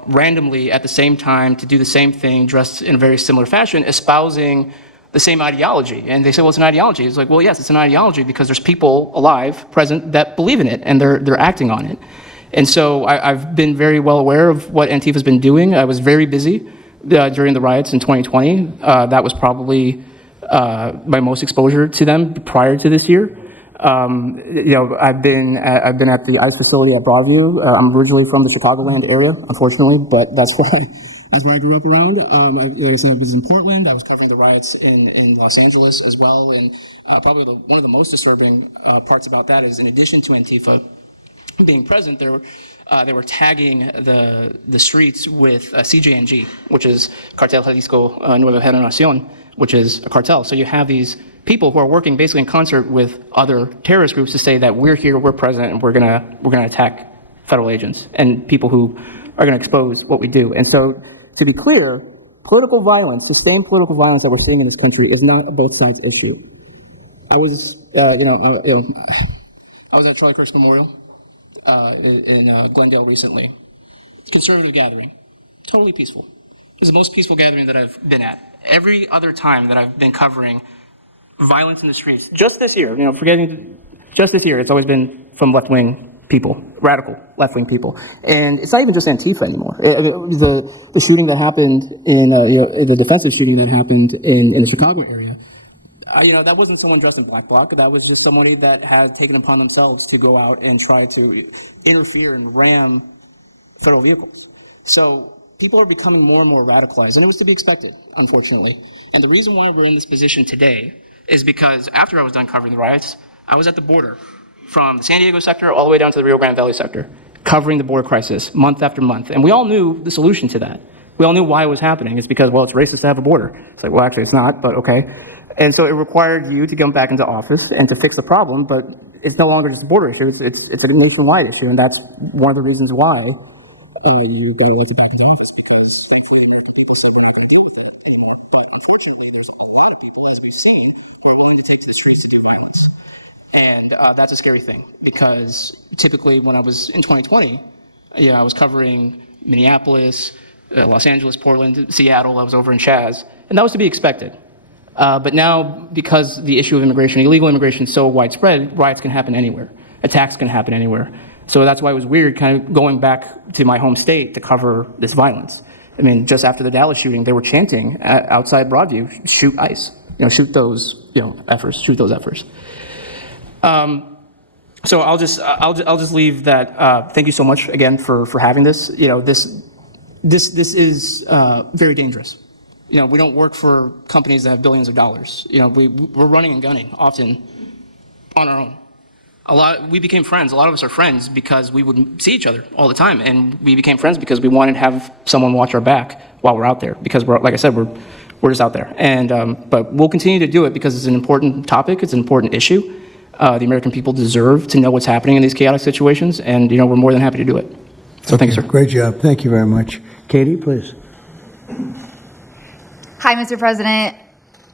randomly at the same time to do the same thing, dressed in a very similar fashion, espousing the same ideology. And they say, well, it's an ideology. It's like, well, yes, it's an ideology because there's people alive, present, that believe in it, and they're acting on it. And so I've been very well aware of what Antifa's been doing. I was very busy during the riots in 2020. That was probably my most exposure to them prior to this year. I've been at the ICE facility at Broadview. I'm originally from the Chicagoland area, unfortunately, but that's where I grew up around. Like I said, I was in Portland. I was covering the riots in Los Angeles as well. And probably one of the most disturbing parts about that is, in addition to Antifa being present, they were tagging the streets with CJNG, which is Cartel Jalisco Nueva Generación, which is a cartel. So you have these people who are working basically in concert with other terrorist groups to say that we're here, we're present, and we're gonna attack federal agents and people who are gonna expose what we do. And so, to be clear, political violence, sustained political violence that we're seeing in this country is not a both sides issue. I was, I was at Charlie Kirk's Memorial in Glendale recently. Conservative gathering, totally peaceful. It was the most peaceful gathering that I've been at. Every other time that I've been covering violence in the streets, just this year, just this year, it's always been from left-wing people, radical left-wing people. And it's not even just Antifa anymore. The shooting that happened the defensive shooting that happened in the Chicago area, that wasn't someone dressed in black bloc. That was just somebody that had taken upon themselves to go out and try to interfere and ram federal vehicles. So people are becoming more and more radicalized, and it was to be expected, unfortunately. And the reason why we're in this position today is because after I was done covering the riots, I was at the border from the San Diego sector all the way down to the Rio Grande Valley sector, covering the border crisis month after month. And we all knew the solution to that. We all knew why it was happening. It's because, well, it's racist to have a border. It's like, well, actually it's not, but okay. And so it required you to come back into office and to fix the problem, but it's no longer just a border issue, it's a nationwide issue, and that's one of the reasons why you got elected back into office, because thankfully American people said we're not going to deal with it. But unfortunately, there's a lot of people, as we've seen, who are willing to take to the streets to do violence. And that's a scary thing, because typically when I was in 2020, I was covering Minneapolis, Los Angeles, Portland, Seattle, I was over in Chaz, and that was to be expected. But now, because the issue of immigration, illegal immigration is so widespread, riots can happen anywhere. Attacks can happen anywhere. So that's why it was weird kind of going back to my home state to cover this violence. I mean, just after the Dallas shooting, they were chanting outside Broadview, shoot ICE, shoot those, efforts, shoot those efforts. So I'll just leave that. Thank you so much again for having this. This is very dangerous. We don't work for companies that have billions of dollars. We're running and gunning often on our own. We became friends. A lot of us are friends because we would see each other all the time, and we became friends because we wanted to have someone watch our back while we're out there. Because like I said, we're just out there. And but we'll continue to do it because it's an important topic. It's an important issue. The American people deserve to know what's happening in these chaotic situations, and we're more than happy to do it. So thank you, sir. Great job. Thank you very much. Katie, please. Hi, Mr. President.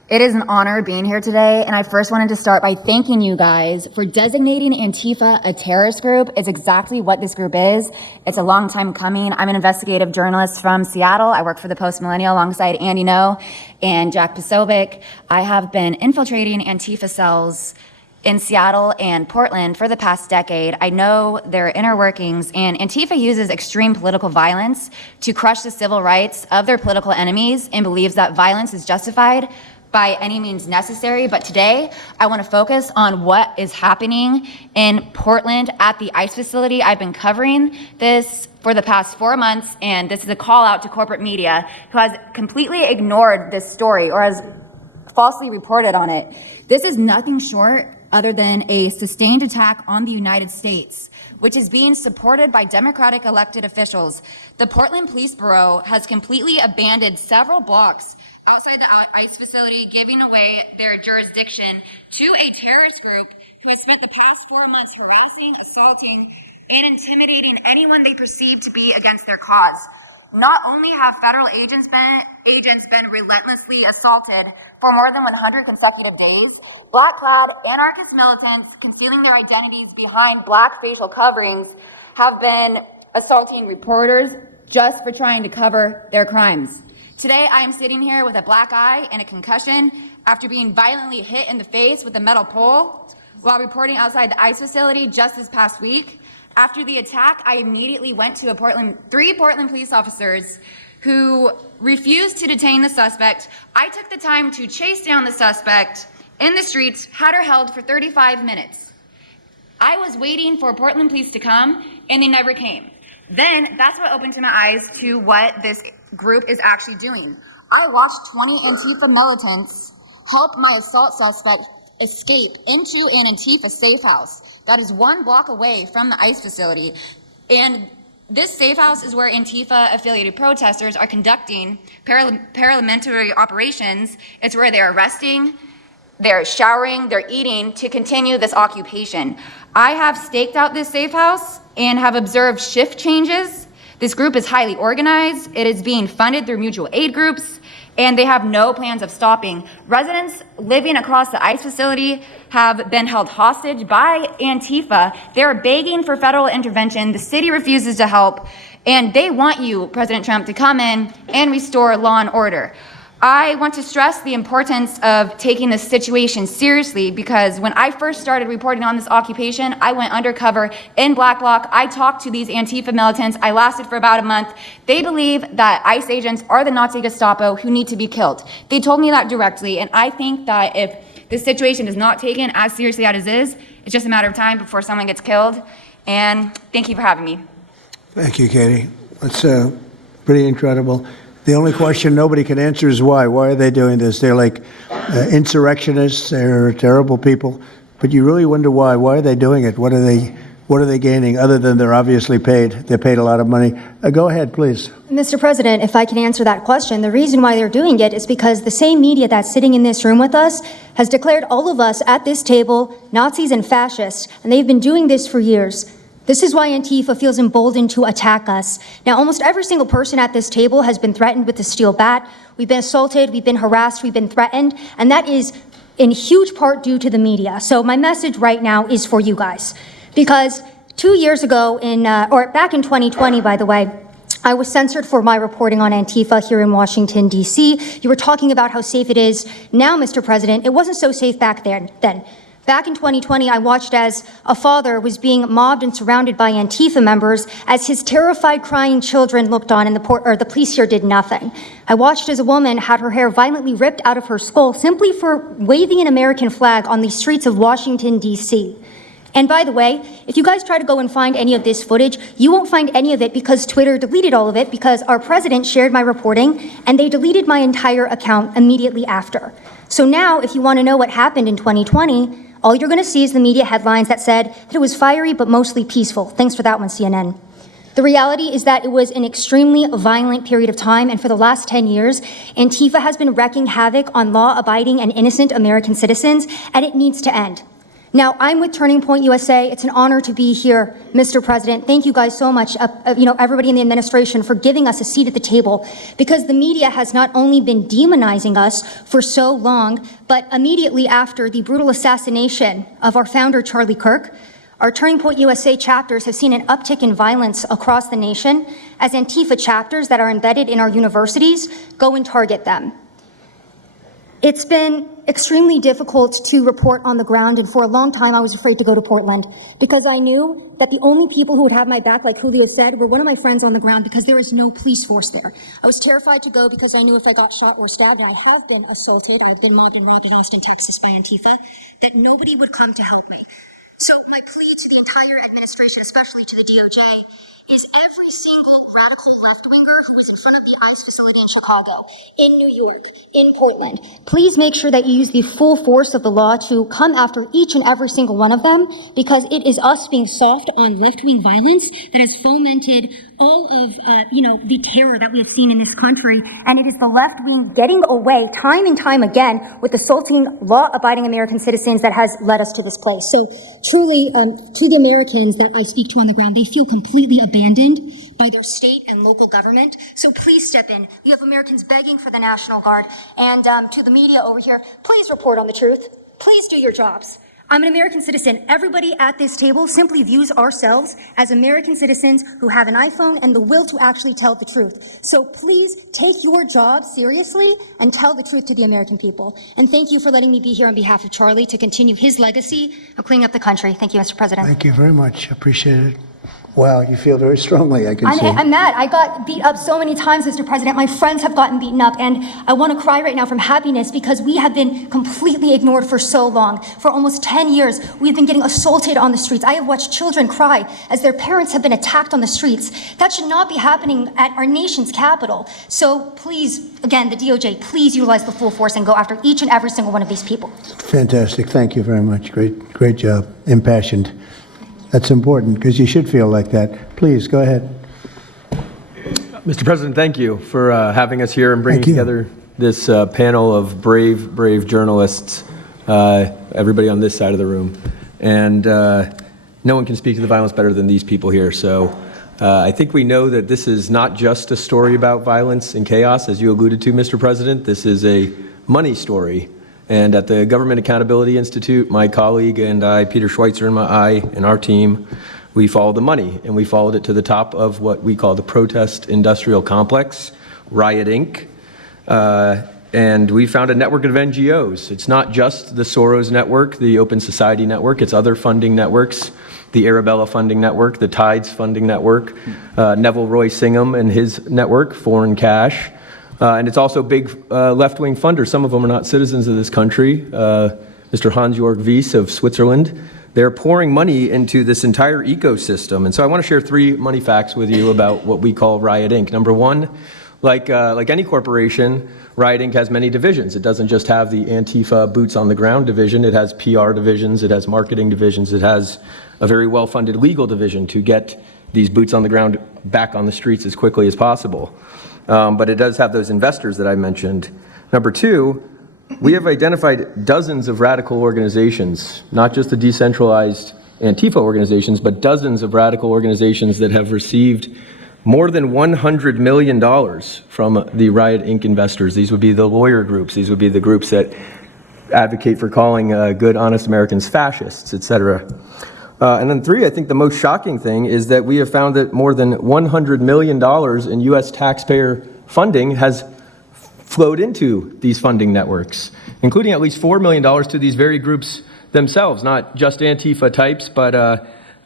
It is an honor being here today, and I first wanted to start by thanking you guys for designating Antifa a terrorist group. It's exactly what this group is. It's a long time coming. I'm an investigative journalist from Seattle. I work for the Post Millennial alongside Andy No and Jack Posobiec. I have been infiltrating Antifa cells in Seattle and Portland for the past decade. I know their inner workings, and Antifa uses extreme political violence to crush the civil rights of their political enemies and believes that violence is justified by any means necessary. But today, I want to focus on what is happening in Portland at the ICE facility. I've been covering this for the past 4 months, and this is a call out to corporate media who has completely ignored this story or has falsely reported on it. This is nothing short other than a sustained attack on the United States, which is being supported by Democratic elected officials. The Portland Police Bureau has completely abandoned several blocks outside the ICE facility, giving away their jurisdiction to a terrorist group who has spent the past 4 months harassing, assaulting, and intimidating anyone they perceive to be against their cause. Not only have federal agents been relentlessly assaulted for more than 100 consecutive days, black-clad anarchist militants concealing their identities behind black facial coverings have been assaulting reporters just for trying to cover their crimes. Today, I am sitting here with a black eye and a concussion after being violently hit in the face with a metal pole while reporting outside the ICE facility just this past week. After the attack, I immediately went to three Portland police officers who refused to detain the suspect. I took the time to chase down the suspect in the streets, had her held for 35 minutes. I was waiting for Portland police to come, and they never came. Then that's what opened my eyes to what this group is actually doing. I watched 20 Antifa militants help my assault suspect escape into an Antifa safe house that is 1 block away from the ICE facility. And this safe house is where Antifa-affiliated protesters are conducting paramilitary operations. It's where they're arresting, they're showering, they're eating to continue this occupation. I have staked out this safe house and have observed shift changes. This group is highly organized. It is being funded through mutual aid groups, and they have no plans of stopping. Residents living across the ICE facility have been held hostage by Antifa. They're begging for federal intervention. The city refuses to help, and they want you, President Trump, to come in and restore law and order. I want to stress the importance of taking this situation seriously, because when I first started reporting on this occupation, I went undercover in Black Bloc. I talked to these Antifa militants. I lasted for about a month. They believe that ICE agents are the Nazi Gestapo who need to be killed. They told me that directly, and I think that if this situation is not taken as seriously as it is, it's just a matter of time before someone gets killed. And thank you for having me. Thank you, Katie. That's pretty incredible. The only question nobody can answer is why. Why are they doing this? They're like insurrectionists. They're terrible people. But you really wonder why. Why are they doing it? What are they gaining other than they're obviously paid? They're paid a lot of money. Go ahead, please. Mr. President, if I can answer that question, the reason why they're doing it is because the same media that's sitting in this room with us has declared all of us at this table Nazis and fascists, and they've been doing this for years. This is why Antifa feels emboldened to attack us. Now, almost every single person at this table has been threatened with a steel bat. We've been assaulted, we've been harassed, we've been threatened, and that is in huge part due to the media. So my message right now is for you guys. Because 2 years ago, back in 2020, by the way, I was censored for my reporting on Antifa here in Washington, D.C. You were talking about how safe it is now, Mr. President. It wasn't so safe back then. Back in 2020, I watched as a father was being mobbed and surrounded by Antifa members as his terrified, crying children looked on and the police here did nothing. I watched as a woman had her hair violently ripped out of her skull simply for waving an American flag on the streets of Washington, D.C. And by the way, if you guys try to go and find any of this footage, you won't find any of it because Twitter deleted all of it because our president shared my reporting and they deleted my entire account immediately after. So now, if you want to know what happened in 2020, all you're going to see is the media headlines that said that it was fiery but mostly peaceful. Thanks for that one, CNN. The reality is that it was an extremely violent period of time, and for the last 10 years, Antifa has been wreaking havoc on law-abiding and innocent American citizens, and it needs to end. Now, I'm with Turning Point USA. It's an honor to be here, Mr. President. Thank you guys so much, everybody in the administration, for giving us a seat at the table, because the media has not only been demonizing us for so long, but immediately after the brutal assassination of our founder, Charlie Kirk, our Turning Point USA chapters have seen an uptick in violence across the nation as Antifa chapters that are embedded in our universities go and target them. It's been extremely difficult to report on the ground, and for a long time I was afraid to go to Portland because I knew that the only people who would have my back, like Julio said, were one of my friends on the ground because there is no police force there. I was terrified to go because I knew if I got shot or stabbed, and I have been assaulted or been mobbed in Austin, Texas by Antifa, that nobody would come to help me. So my plea to the entire administration, especially to the DOJ, is every single radical left-winger who was in front of the ICE facility in Chicago, in New York, in Portland. Please make sure that you use the full force of the law to come after each and every single one of them, because it is us being soft on left-wing violence that has fomented all of, the terror that we have seen in this country. And it is the left wing getting away time and time again with assaulting law-abiding American citizens that has led us to this place. So truly, to the Americans that I speak to on the ground, they feel completely abandoned by their state and local government. So please step in. You have Americans begging for the National Guard. And to the media over here, please report on the truth. Please do your jobs. I'm an American citizen. Everybody at this table simply views ourselves as American citizens who have an iPhone and the will to actually tell the truth. So please take your job seriously and tell the truth to the American people. And thank you for letting me be here on behalf of Charlie to continue his legacy of cleaning up the country. Thank you, Mr. President. Thank you very much. Appreciate it. Wow, you feel very strongly, I can see. I'm mad. I got beat up so many times, Mr. President. My friends have gotten beaten up, and I want to cry right now from happiness because we have been completely ignored for so long. For almost 10 years, we've been getting assaulted on the streets. I have watched children cry as their parents have been attacked on the streets. That should not be happening at our nation's capital. So please, again, the DOJ, please utilize the full force and go after each and every single one of these people. Fantastic. Thank you very much. Great job. Impassioned. That's important because you should feel like that. Please, go ahead. Mr. President, thank you for having us here and bringing together this panel of brave journalists, everybody on this side of the room. And no one can speak to the violence better than these people here. So I think we know that this is not just a story about violence and chaos, as you alluded to, Mr. President. This is a money story. And at the Government Accountability Institute, my colleague and I, Peter Schweitzer and our team, we followed the money, and we followed it to the top of what we call the protest industrial complex, Riot Inc. And we found a network of NGOs. It's not just the Soros network, the Open Society network, it's other funding networks, the Arabella funding network, the Tides funding network, Neville Roy Singham and his network, Foreign Cash. And it's also big left-wing funders. Some of them are not citizens of this country. Mr. Hans-Jörg Wyss of Switzerland. They're pouring money into this entire ecosystem. And so I want to share 3 money facts with you about what we call Riot Inc. Number 1, like any corporation, Riot Inc. has many divisions. It doesn't just have the Antifa boots on the ground division. It has PR divisions. It has marketing divisions. It has a very well-funded legal division to get these boots on the ground back on the streets as quickly as possible. But it does have those investors that I mentioned. Number 2, we have identified dozens of radical organizations, not just the decentralized Antifa organizations, but dozens of radical organizations that have received more than $100 million from the Riot Inc. investors. These would be the lawyer groups. These would be the groups that advocate for calling good, honest Americans fascists, et cetera. And then 3, I think the most shocking thing is that we have found that more than $100 million in U.S. taxpayer funding has flowed into these funding networks, including at least $4 million to these very groups themselves, not just Antifa types, but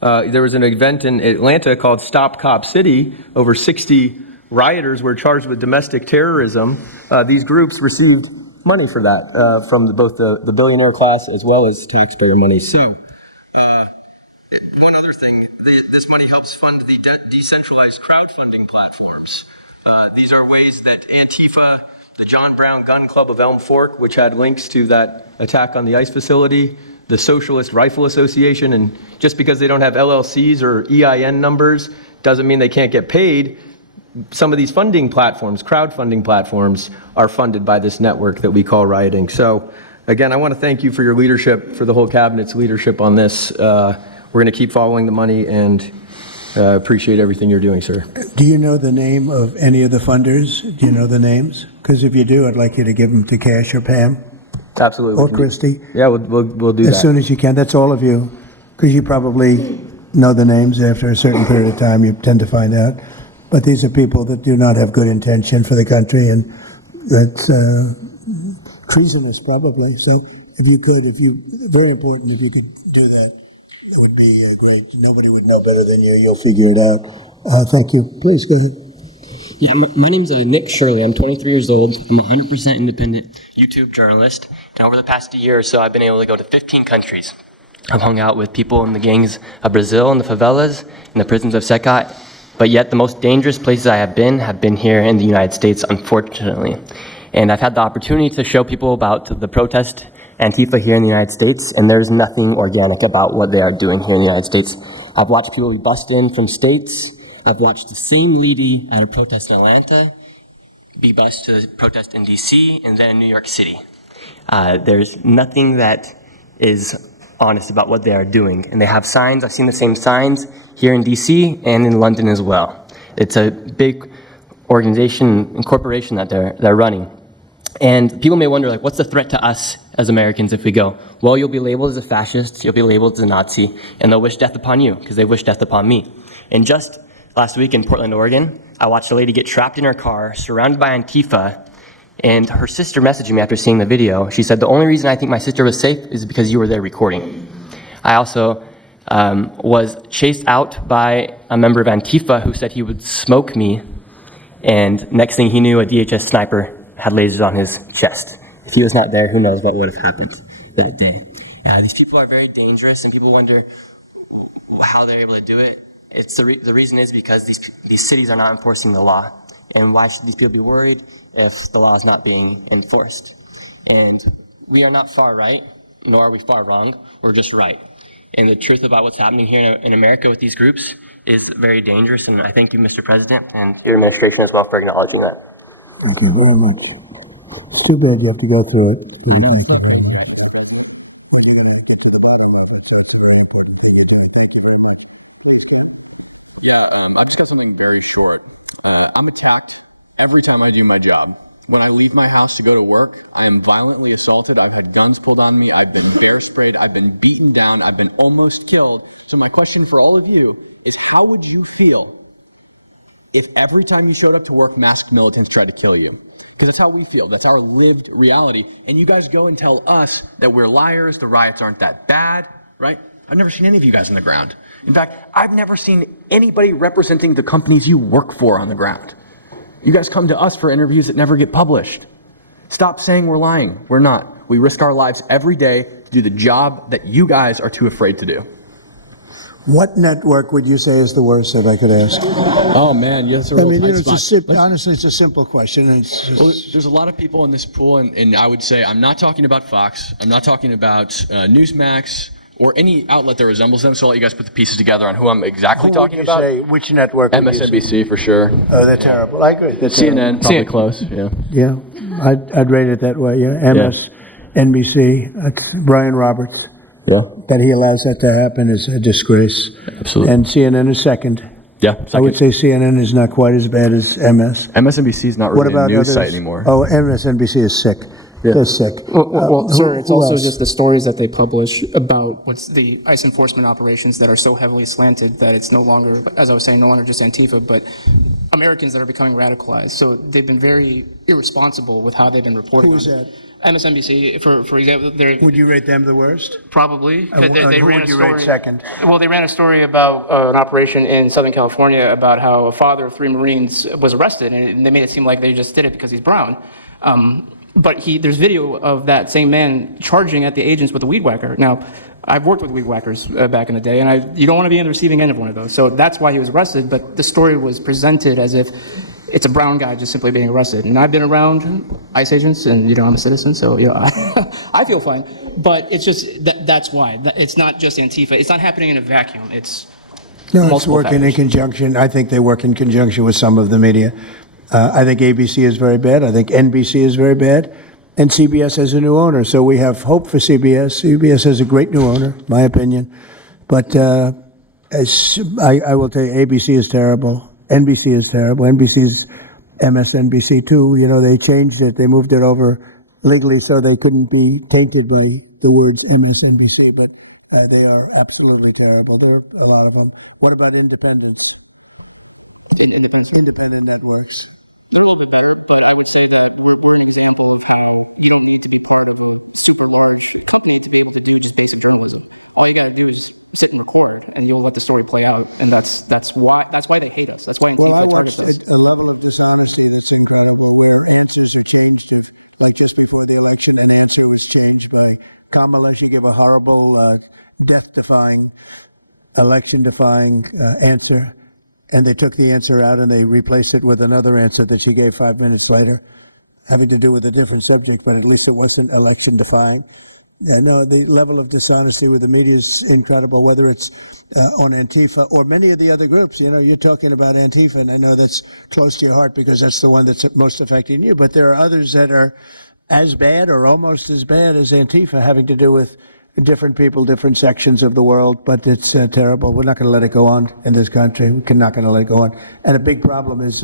there was an event in Atlanta called Stop Cop City. Over 60 rioters were charged with domestic terrorism. These groups received money for that from both the billionaire class as well as taxpayer money. So. One other thing, this money helps fund the decentralized crowdfunding platforms. These are ways that Antifa, the John Brown Gun Club of Elm Fork, which had links to that attack on the ICE facility, the Socialist Rifle Association, and just because they don't have LLCs or EIN numbers doesn't mean they can't get paid. Some of these funding platforms, crowdfunding platforms, are funded by this network that we call Riot Inc. So, again, I want to thank you for your leadership, for the whole cabinet's leadership on this. We're going to keep following the money and appreciate everything you're doing, sir. Do you know the name of any of the funders? Do you know the names? Because if you do, I'd like you to give them to Cash or Pam. Absolutely. Or Christy. Yeah, we'll do that. As soon as you can. That's all of you. Because you probably know the names after a certain period of time. You tend to find out. But these are people that do not have good intention for the country. And that's treasonous, probably. So if you could, very important if you could do that. It would be great. Nobody would know better than you. You'll figure it out. Thank you. Please go ahead. Yeah, my name's Nick Shirley. I'm 23 years old. I'm a 100% independent YouTube journalist. And over the past year or so, I've been able to go to 15 countries. I've hung out with people in the gangs of Brazil, in the favelas, in the prisons of Secot, But yet the most dangerous places I have been here in the United States, unfortunately. And I've had the opportunity to show people about the protest Antifa here in the United States, and there's nothing organic about what they are doing here in the United States. I've watched people be bussed in from states. I've watched the same lady at a protest in Atlanta be bused to protest in DC and then in New York City. There's nothing that is honest about what they are doing. And they have signs. I've seen the same signs here in DC and in London as well. It's a big organization and corporation that they're running. And people may wonder, like, what's the threat to us as Americans if we go? Well, you'll be labeled as a fascist, you'll be labeled as a Nazi, and they'll wish death upon you because they wish death upon me. And just last week in Portland, Oregon, I watched a lady get trapped in her car, surrounded by Antifa, and her sister messaged me after seeing the video. She said, the only reason I think my sister was safe is because you were there recording. I also was chased out by a member of Antifa who said he would smoke me, and next thing he knew, a DHS sniper had lasers on his chest. If he was not there, who knows what would have happened that day. These people are very dangerous, and people wonder how they're able to do it. It's the reason is because these cities are not enforcing the law. And why should these people be worried if the law is not being enforced? And we are not far right, nor are we far wrong. We're just right. And the truth about what's happening here in America with these groups is very dangerous. And I thank you, Mr. President, and your administration as well for acknowledging that. Thank you very much. It's too bad you have to go through it. I've just got something very short. I'm attacked every time I do my job. When I leave my house to go to work, I am violently assaulted. I've had guns pulled on me. I've been bear sprayed. I've been beaten down. I've been almost killed. So my question for all of you is, how would you feel if every time you showed up to work, masked militants tried to kill you? Because that's how we feel. That's our lived reality. And you guys go and tell us that we're liars, the riots aren't that bad, right? I've never seen any of you guys on the ground. In fact, I've never seen anybody representing the companies you work for on the ground. You guys come to us for interviews that never get published. Stop saying we're lying. We're not. We risk our lives every day to do the job that you guys are too afraid to do. What network would you say is the worst, if I could ask? Oh, man, yes, I mean, honestly, it's a simple question. It's just... Well, there's a lot of people in this pool, and I would say I'm not talking about Fox. I'm not talking about Newsmax or any outlet that resembles them, so I'll let you guys put the pieces together on who I'm exactly talking about. Say, which network? MSNBC for sure. Oh, they're terrible. I agree. CNN, probably close, yeah. Yeah, I'd rate it that way, yeah. MSNBC, that's Brian Roberts. Yeah. That he allows that to happen is a disgrace. Absolutely. And CNN is second. Yeah, I would say CNN is not quite as bad as MS. MSNBC is not really a news site anymore. Oh, MSNBC is sick. They're sick. Well, sir, it's also else? just the stories that they publish about what's the ICE enforcement operations that are so heavily slanted that it's no longer, as I was saying, no longer just Antifa, but Americans that are becoming radicalized. So they've been very irresponsible with how they've been reporting. Who is that? MSNBC, for example, they're... Would you rate them the worst? Probably. Who would you rate second? Well, they ran a story about an operation in Southern California about how a father of 3 Marines was arrested, and they made it seem like they just did it because he's brown. But there's video of that same man charging at the agents with a weed whacker. Now, I've worked with weed whackers back in the day, and you don't want to be on the receiving end of one of those. So that's why he was arrested, but the story was presented as if it's a brown guy just simply being arrested. And I've been around ICE agents, and I'm a citizen, so I feel fine. But it's just that's why. It's not just Antifa. It's not happening in a vacuum. It's multiple working factors. in conjunction. I think they work in conjunction with some of the media. I think ABC is very bad. I think NBC is very bad. And CBS has a new owner, so we have hope for CBS. CBS has a great new owner, my opinion. But I will tell you, ABC is terrible. NBC is terrible. NBC's MSNBC too. They changed it. They moved it over legally so they couldn't be tainted by the words MSNBC. But they are absolutely terrible. There are a lot of them. What about independents? Independent networks. The level of dishonesty that's incredible, where answers have changed. Like just before the election, an answer was changed by Kamala. She gave a horrible, death-defying, election-defying answer. and they took the answer out and they replaced it with another answer that she gave 5 minutes later, having to do with a different subject, but at least it wasn't election defying. Yeah, no, the level of dishonesty with the media is incredible, whether it's on Antifa or many of the other groups. You know, you're talking about Antifa, and I know that's close to your heart because that's the one that's most affecting you. But there are others that are as bad or almost as bad as Antifa, having to do with different people, different sections of the world. But it's terrible. We're not going to let it go on in this country. We're not going to let it go on. And a big problem is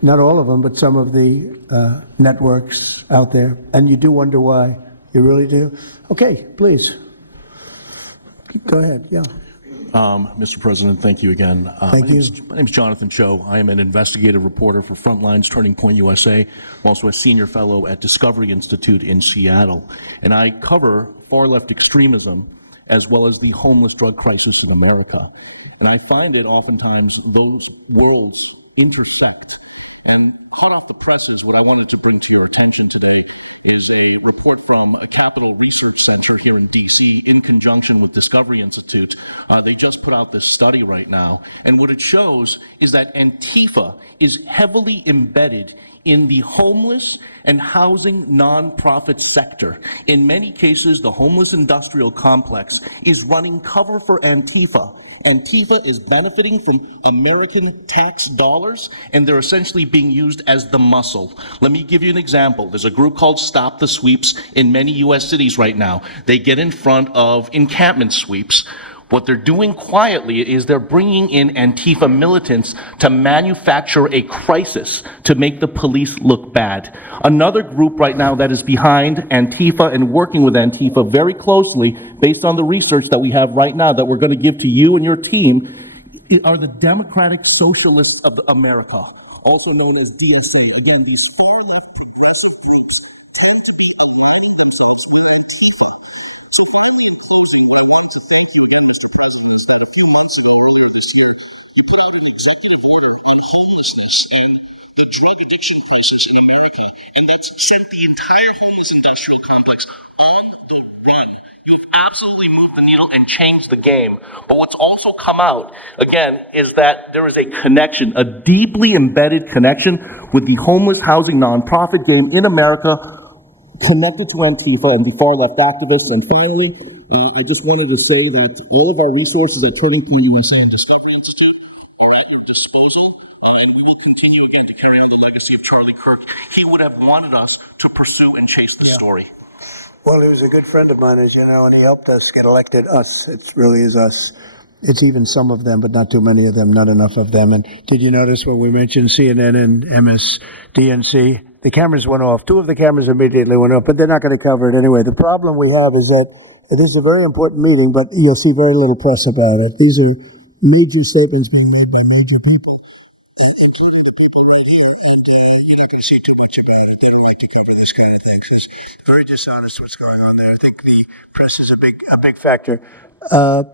not all of them, but some of the networks out there. And you do wonder why. You really do? Okay, please. Go ahead, yeah. Mr. President, thank you again. Thank you. My name is Jonathan Cho. I am an investigative reporter for Frontlines Turning Point USA. I'm also a senior fellow at Discovery Institute in Seattle. And I cover far-left extremism as well as the homeless drug crisis in America. And I find it oftentimes those worlds intersect. And hot off the presses, what I wanted to bring to your attention today is a report from a Capital Research Center here in D.C. in conjunction with Discovery Institute. They just put out this study right now. And what it shows is that Antifa is heavily embedded in the homeless and housing nonprofit sector. In many cases, the homeless industrial complex is running cover for Antifa. Antifa is benefiting from American tax dollars, and they're essentially being used as the muscle. Let me give you an example. There's a group called Stop the Sweeps in many U.S. cities right now. They get in front of encampment sweeps. What they're doing quietly is they're bringing in Antifa militants to manufacture a crisis to make the police look bad. Another group right now that is behind Antifa and working with Antifa very closely, based on the research that we have right now that we're going to give to you and your team, are the Democratic Socialists of America, also known as DSA. Again, these the drug addiction crisis in America, and that's sent the entire homeless industrial complex on the run. You've absolutely moved the needle and changed the game. But what's also come out, again, is that there is a connection, a deeply embedded connection with the homeless housing nonprofit game in America, connected to Antifa and the far-left activists. And finally, I just wanted to say that all of our resources at Turning Point USA and Discovery Institute of Charlie Kirk. He would have wanted us to pursue and chase the story. Well, he was a good friend of mine, as you know, and he helped us get elected. Us. It really is us. It's even some of them, but not too many of them, not enough of them. And did you notice when we mentioned CNN and MSDNC, the cameras went off. Two of the cameras immediately went off, but they're not going to cover it anyway. The problem we have is that this is a very important meeting, but you'll see very little press about it. These are major statements being made by major people. Factor.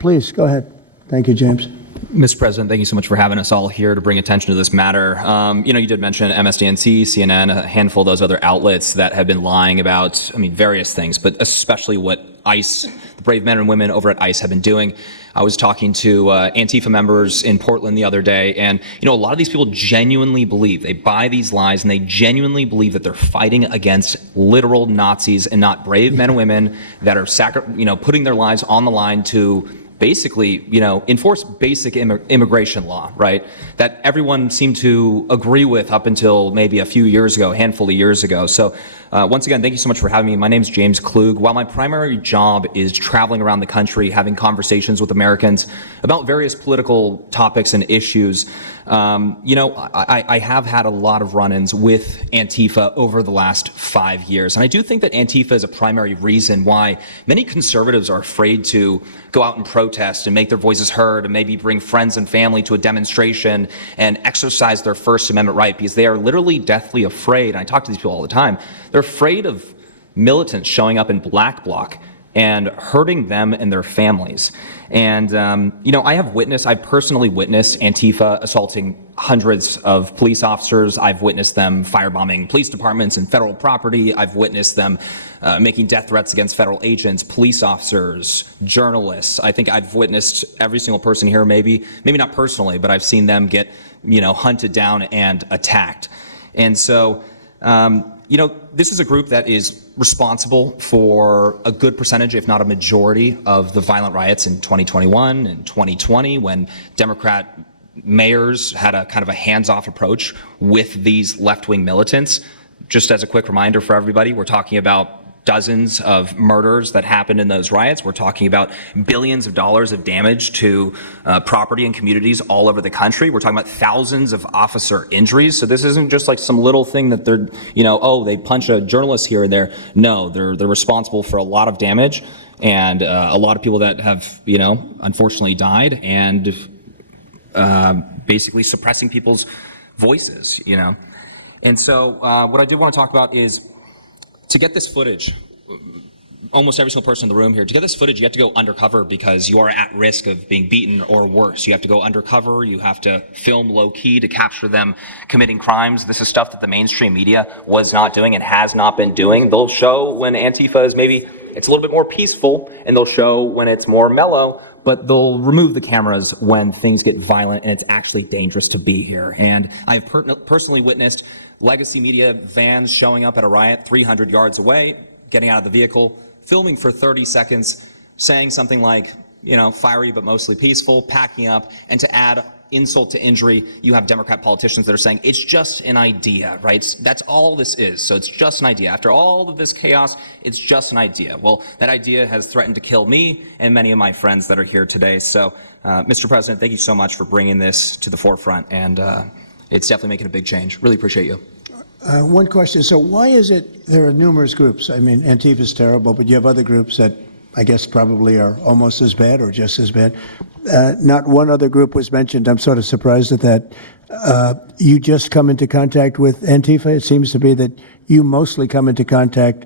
Please go ahead. Thank you, James. Mr. President, thank you so much for having us all here to bring attention to this matter. You did mention MSDNC, CNN, a handful of those other outlets that have been lying about, various things, but especially what ICE, the brave men and women over at ICE have been doing. I was talking to Antifa members in Portland the other day, and a lot of these people genuinely believe, they buy these lies, and they genuinely believe that they're fighting against literal Nazis and not brave men and women that are putting their lives on the line to basically, enforce basic immigration law, right? That everyone seemed to agree with up until maybe a few years ago, a handful of years ago. So once again, thank you so much for having me. My name is James Klug. While my primary job is traveling around the country, having conversations with Americans about various political topics and issues, I have had a lot of run-ins with Antifa over the last 5 years. And I do think that Antifa is a primary reason why many conservatives are afraid to go out and protest and make their voices heard and maybe bring friends and family to a demonstration and exercise their First Amendment right, because they are literally deathly afraid. And I talk to these people all the time. They're afraid of militants showing up in black bloc, and hurting them and their families. And, I've personally witnessed Antifa assaulting hundreds of police officers. I've witnessed them firebombing police departments and federal property. I've witnessed them making death threats against federal agents, police officers, journalists. I think I've witnessed every single person here, maybe not personally, but I've seen them get, hunted down and attacked. And so, this is a group that is responsible for a good percentage, if not a majority, of the violent riots in 2021 and 2020 when Democrat mayors had a kind of a hands-off approach with these left-wing militants. Just as a quick reminder for everybody, we're talking about dozens of murders that happened in those riots. We're talking about billions of dollars of damage to property and communities all over the country. We're talking about thousands of officer injuries. So this isn't just like some little thing that they're, they punch a journalist here and there. No, they're responsible for a lot of damage and a lot of people that have, unfortunately died and basically suppressing people's voices, And so what I did want to talk about is to get this footage, almost every single person in the room here, to get this footage, you have to go undercover because you are at risk of being beaten or worse. You have to go undercover. You have to film low key to capture them committing crimes. This is stuff that the mainstream media was not doing and has not been doing. They'll show when Antifa is maybe, it's a little bit more peaceful, and they'll show when it's more mellow, but they'll remove the cameras when things get violent and it's actually dangerous to be here. And I've personally witnessed legacy media vans showing up at a riot 300 yards away, getting out of the vehicle, filming for 30 seconds, saying something like, fiery but mostly peaceful, packing up, and to add insult to injury, you have Democrat politicians that are saying, it's just an idea, right? That's all this is, so it's just an idea. After all of this chaos, it's just an idea. Well, that idea has threatened to kill me and many of my friends that are here today. So, Mr. President, thank you so much for bringing this to the forefront, and it's definitely making a big change. Really appreciate you. One question. So why is it there are numerous groups? I mean, Antifa is terrible, but you have other groups that I guess probably are almost as bad or just as bad. Not one other group was mentioned. I'm sort of surprised at that. You just come into contact with Antifa? It seems to be that you mostly come into contact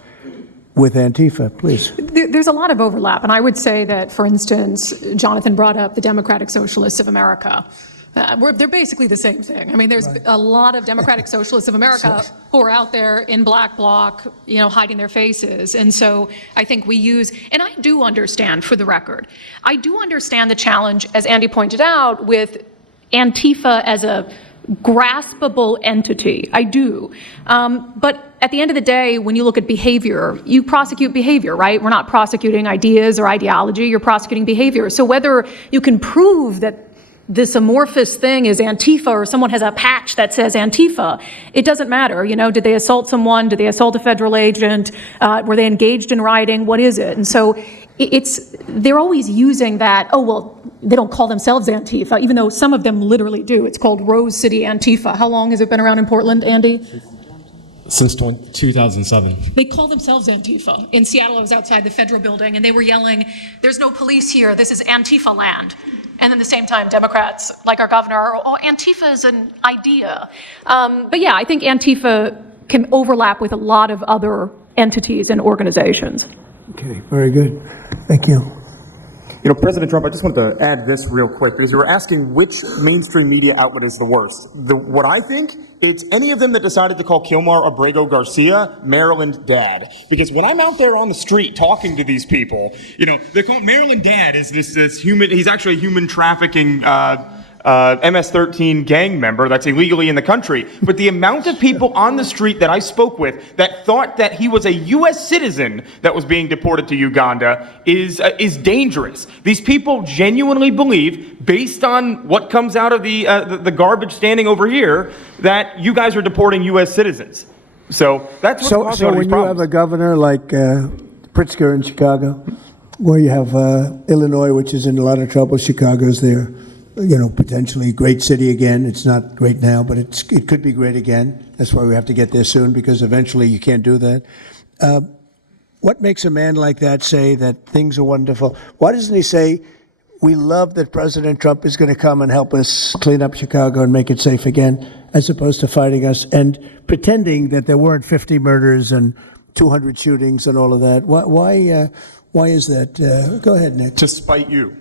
with Antifa. Please. There's a lot of overlap. And I would say that, for instance, Jonathan brought up the Democratic Socialists of America. They're basically the same thing. I mean, there's a lot of Democratic Socialists of America who are out there in black bloc, hiding their faces. And so I think we use, and I do understand, for the record, I do understand the challenge, as Andy pointed out, with Antifa as a graspable entity. I do. But at the end of the day, when you look at behavior, you prosecute behavior, right? We're not prosecuting ideas or ideology, you're prosecuting behavior. So whether you can prove that this amorphous thing is Antifa or someone has a patch that says Antifa, it doesn't matter. Did they assault someone? Did they assault a federal agent? Were they engaged in rioting? What is it? And so they're always using that, they don't call themselves Antifa, even though some of them literally do. It's called Rose City Antifa. How long has it been around in Portland, Andy? Since 2007. They call themselves Antifa. In Seattle, I was outside the federal building, and they were yelling, "There's no police here. This is Antifa land." And then at the same time, Democrats, like our governor, are, Antifa is an idea. But yeah, I think Antifa can overlap with a lot of other entities and organizations. Okay, very good. Thank you. President Trump, I just wanted to add this real quick because you were asking which mainstream media outlet is the worst. What I think, it's any of them that decided to call Kilmar Abrego Garcia Maryland Dad. Because when I'm out there on the street talking to these people, they call Maryland Dad is this human, he's actually a human trafficking MS-13 gang member that's illegally in the country. But the amount of people on the street that I spoke with that thought that he was a U.S. citizen that was being deported to Uganda is dangerous. These people genuinely believe, based on what comes out of the garbage standing over here, that you guys are deporting U.S. citizens. So that's what's causing all these when problems. you have a governor like Pritzker in Chicago, where you have Illinois, which is in a lot of trouble, Chicago's there. Potentially great city again. It's not great now, but it could be great again. That's why we have to get there soon, because eventually you can't do that. What makes a man like that say that things are wonderful? Why doesn't he say, we love that President Trump is going to come and help us clean up Chicago and make it safe again, as opposed to fighting us and pretending that there weren't 50 murders and 200 shootings and all of that? Why is that? Go ahead, Nick. To spite you.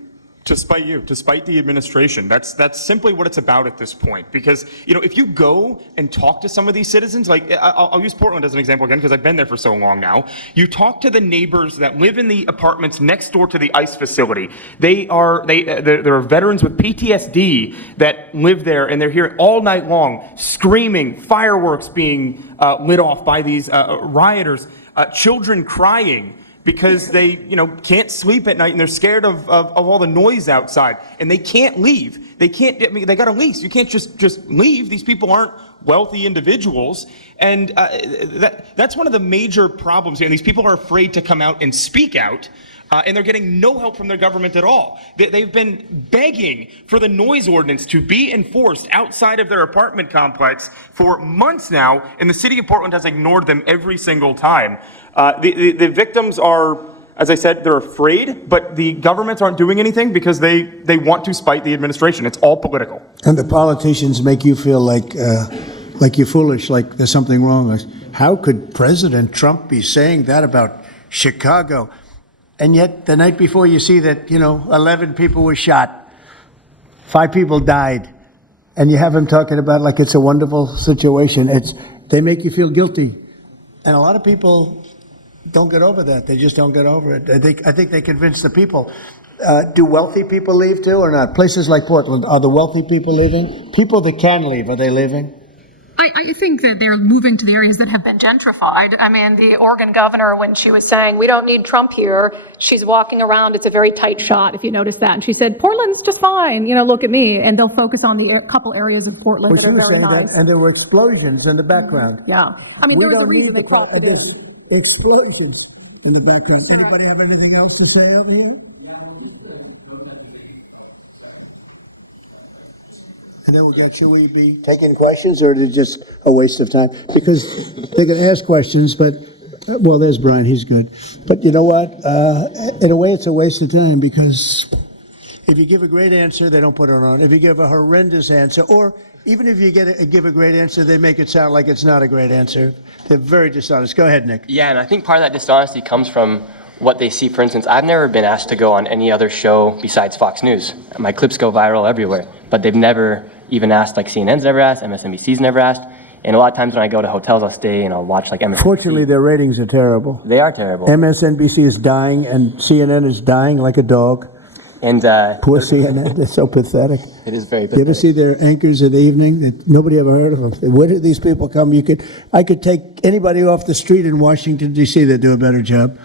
To spite the administration. That's simply what it's about at this point. Because, if you go and talk to some of these citizens, like I'll use Portland as an example again, because I've been there for so long now. You talk to the neighbors that live in the apartments next door to the ICE facility. There are veterans with PTSD that live there, and they're here all night long, screaming, fireworks being lit off by these rioters, children crying, because they, can't sleep at night and they're scared of all the noise outside, and they can't leave. They got a lease. You can't just leave. These people aren't wealthy individuals, and that's one of the major problems here. And these people are afraid to come out and speak out, and they're getting no help from their government at all. They've been begging for the noise ordinance to be enforced outside of their apartment complex for months now, and the city of Portland has ignored them every single time. The victims are, as I said, they're afraid, but the governments aren't doing anything because they want to spite the administration. It's all political. And the politicians make you feel like you're foolish, like there's something wrong. How could President Trump be saying that about Chicago? And yet the night before you see that, 11 people were shot, 5 people died, and you have him talking about like it's a wonderful situation. They make you feel guilty. And a lot of people don't get over that. They just don't get over it. I think they convince the people. Do wealthy people leave too or not? Places like Portland, are the wealthy people leaving? People that can leave, are they leaving? I think that they're moving to the areas that have been gentrified. I mean, the Oregon governor, when she was saying, we don't need Trump here, she's walking around. It's a very tight shot, if you notice that. And she said, Portland's just fine. Look at me. And they'll focus on the couple areas of Portland that are very nice. And there were explosions in the background. Yeah. I mean, there was a reason they called it. There's explosions in the background. Anybody have anything else to say over here? And then should we be taking questions, or is it just a waste of time? Because they can ask questions, but, well, there's Brian, he's good. But you know what? In a way, it's a waste of time, because if you give a great answer, they don't put it on. If you give a horrendous answer, or even if you give a great answer, they make it sound like it's not a great answer. They're very dishonest. Go ahead, Nick. Yeah, and I think part of that dishonesty comes from what they see. For instance, I've never been asked to go on any other show besides Fox News. My clips go viral everywhere, but they've never even asked, like CNN's never asked, MSNBC's never asked. And a lot of times when I go to hotels, I'll stay and I'll watch like MSNBC. Fortunately, their ratings are terrible. They are terrible. MSNBC is dying, and CNN is dying like a dog. And poor CNN, they're so pathetic. It is very pathetic. You ever see their anchors in the evening? Nobody ever heard of them. Where did these people come? I could take anybody off the street in Washington, D.C. They'd do a better job.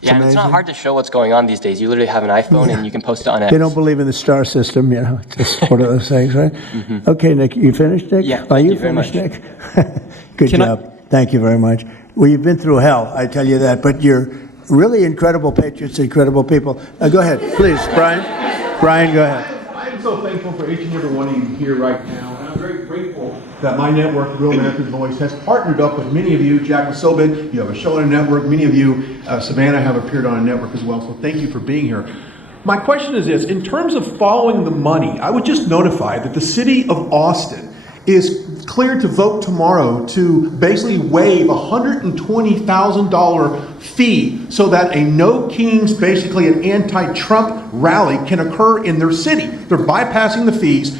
Yeah, and it's not hard to show what's going on these days. You literally have an iPhone and you can post it on X. They don't believe in the star system, just one of those things, right? Mm-hmm. Okay, Nick, you finished, Nick? Yeah, Are you very finished, Nick? Good job. Thank you very much. Well, you've been through hell, I tell you that, but you're really incredible patriots, incredible people. Go ahead, please, Brian. Brian, go ahead. I'm so thankful for each and every one of you here right now, and I'm very grateful that my network, Real America's Voice, has partnered up with many of you. Jack Sobin, you have a show on a network. Many of you, Savannah, have appeared on a network as well, so thank you for being here. My question is this: in terms of following the money, I would just notify that the city of Austin is cleared to vote tomorrow to basically waive a $120,000 fee so that a No Kings, basically an anti-Trump rally, can occur in their city. They're bypassing the fees,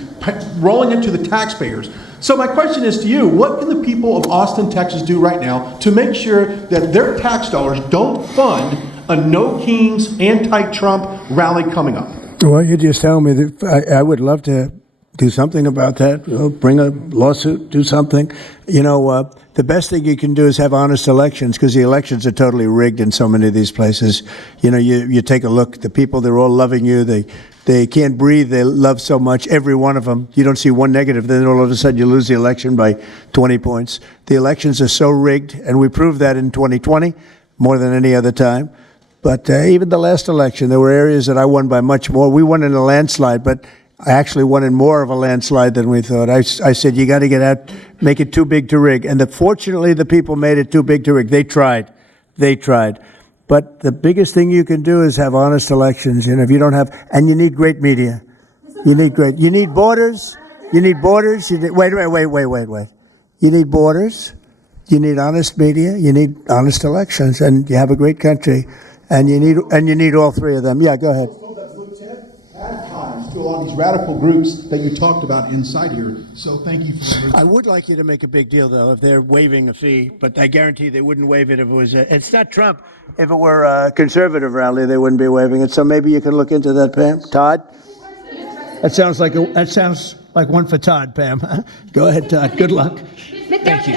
rolling it to the taxpayers. So my question is to you, what can the people of Austin, Texas do right now to make sure that their tax dollars don't fund a No Kings anti-Trump rally coming up? Well, you just tell me that I would love to do something about that. Bring a lawsuit, do something. The best thing you can do is have honest elections, because the elections are totally rigged in so many of these places. You take a look, the people, they're all loving you. They can't breathe. They love so much, every one of them. You don't see one negative. Then all of a sudden you lose the election by 20 points. The elections are so rigged, and we proved that in 2020 more than any other time. But even the last election, there were areas that I won by much more. We won in a landslide, but I actually won in more of a landslide than we thought. I said, you got to get out, make it too big to rig. And fortunately, the people made it too big to rig. They tried. But the biggest thing you can do is have honest elections. If you don't have, and you need great media. You need borders. Wait. You need borders. You need honest media. You need honest elections. And you have a great country. and you need all three of them. Yeah, go ahead. To a lot of these radical groups that you talked about inside here. So thank you for that. I would like you to make a big deal, though, if they're waiving a fee, but I guarantee they wouldn't waive it if it was it's not Trump. If it were a conservative rally, they wouldn't be waiving it. So maybe you can look into that, Pam. Todd? That sounds like one for Todd, Pam. Go ahead, Todd. Good luck. Thank you.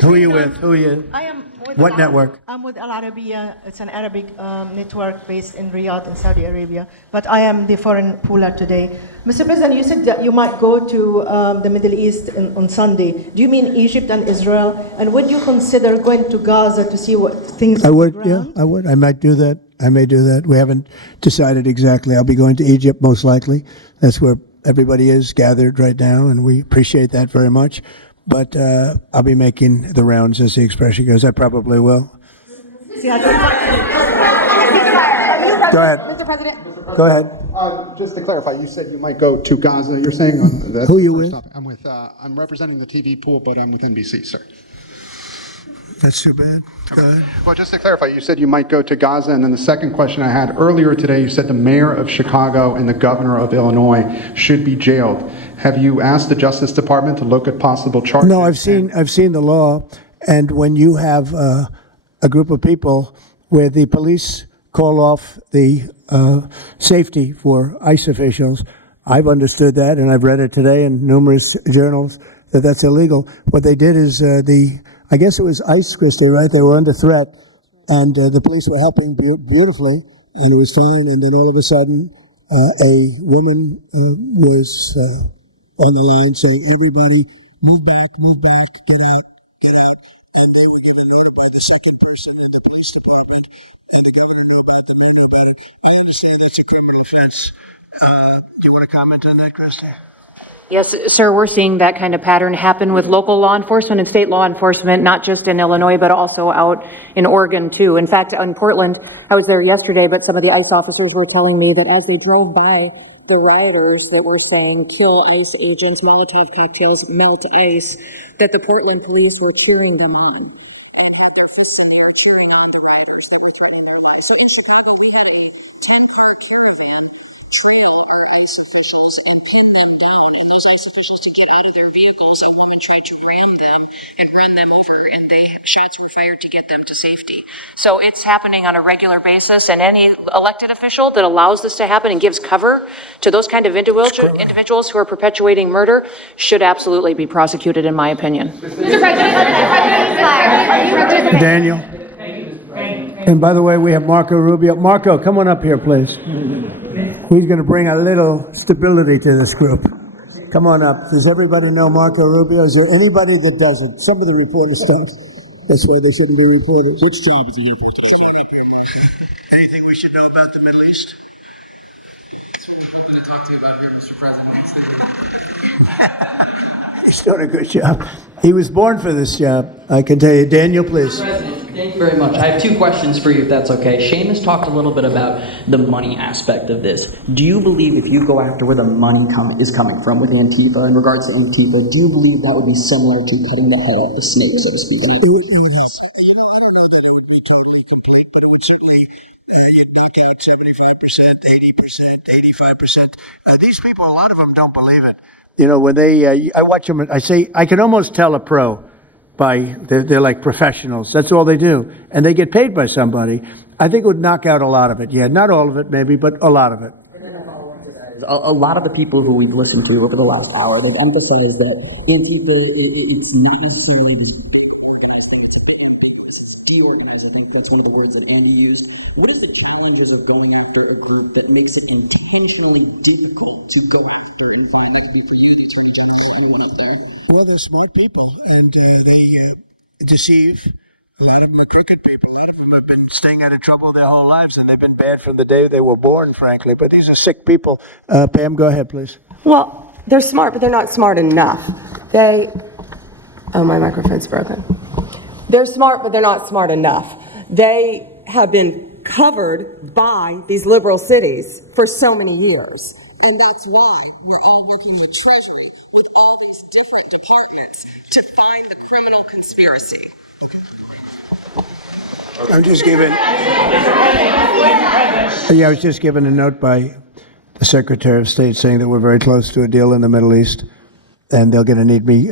Who are you with? Who are you? I am with What network? I'm with Al Arabiya. It's an Arabic network based in Riyadh in Saudi Arabia. But I am the foreign pooler today. Mr. President, you said that you might go to the Middle East on Sunday. Do you mean Egypt and Israel? And would you consider going to Gaza to see what things? I would, yeah, I would. I might do that. I may do that. We haven't decided exactly. I'll be going to Egypt most likely. That's where everybody is gathered right now, and we appreciate that very much. But I'll be making the rounds, as the expression goes. I probably will. Go ahead. Mr. President. Go ahead. Just to clarify, you said you might go to Gaza. You're saying on that. Who are you with? I'm representing the TV pool, but I'm with NBC, sir. That's too bad. Go ahead. Well, just to clarify, you said you might go to Gaza, and then the second question I had earlier today, you said the mayor of Chicago and the governor of Illinois should be jailed. Have you asked the Justice Department to look at possible charges? No, I've seen the law, and when you have a group of people where the police call off the safety for ICE officials, I've understood that, and I've read it today in numerous journals that that's illegal. What they did is I guess it was ICE, Christie, right? They were under threat, and the police were helping beautifully, and it was fine. And then all of a sudden, a woman was on the line saying, "Everybody, move back, get out, get out." And they were given notice by the second person in the police department, and the governor knew about it, the mayor knew about it. I understand that's a criminal offense. Do you want to comment on that, Christie? Yes, sir, we're seeing that kind of pattern happen with local law enforcement and state law enforcement, not just in Illinois, but also out in Oregon, too. In fact, in Portland, I was there yesterday, but some of the ICE officers were telling me that as they drove by the rioters that were saying, "Kill ICE agents, Molotov cocktails, melt ICE," that the Portland police were cheering them on. And had their fists in the air cheering on the rioters that were threatening our lives. So in Chicago, we had a 10-car caravan trail our ICE officials and pin them down, and those ICE officials to get out of their vehicles. A woman tried to ram them and run them over, and shots were fired to get them to safety. So it's happening on a regular basis, and any elected official that allows this to happen and gives cover to those kind of individuals who are perpetuating murder should absolutely be prosecuted, in my opinion. Mr. President. Daniel. And by the way, we have Marco Rubio. Marco, come on up here, please. He's going to bring a little stability to this group. Come on up. Does everybody know Marco Rubio? Is there anybody that doesn't? Some of the reporters don't. That's why they shouldn't be reporters. Which job is the airport? Anything we should know about the Middle East? I'm going to talk to you about here, Mr. President. He's doing a good job. He was born for this job, I can tell you. Daniel, please. Thank you very much. I have two questions for you, if that's okay. Seamus talked a little bit about the money aspect of this. Do you believe if you go after where the money is coming from with Antifa, in regards to Antifa, do you believe that would be similar to cutting the head off the snake, so to speak? It would help. You know, I don't know that it would be totally complete, but it would certainly, you'd knock out 75%, 80%, 85%. These people, a lot of them don't believe it. You know, when I watch them, I say, I can almost tell a pro they're like professionals. That's all they do. And they get paid by somebody. I think it would knock out a lot of it. Yeah, not all of it maybe, but a lot of it. A lot of the people who we've listened to over the last hour, they've emphasized that Antifa, it's not necessarily this big organized thing. It's a bigger business. It's deorganized. I think that's one of the words that Andy used. What is the challenges of going after a group that makes it intentionally difficult to go after and find that to be created to a right there? Well, they're smart people, and they deceive. A lot of them are crooked people. A lot of them have been staying out of trouble their whole lives, and they've been bad from the day they were born, frankly. But these are sick people. Pam, go ahead, please. Well, they're smart, but they're not smart enough. Oh, my microphone's broken. They're smart, but they're not smart enough. They have been covered by these liberal cities for so many years. And that's why we're all working with Treasury, with all these different departments, to find the criminal conspiracy. I'm just given. Yeah, I was just given a note by the Secretary of State saying that we're very close to a deal in the Middle East, and they're going to need me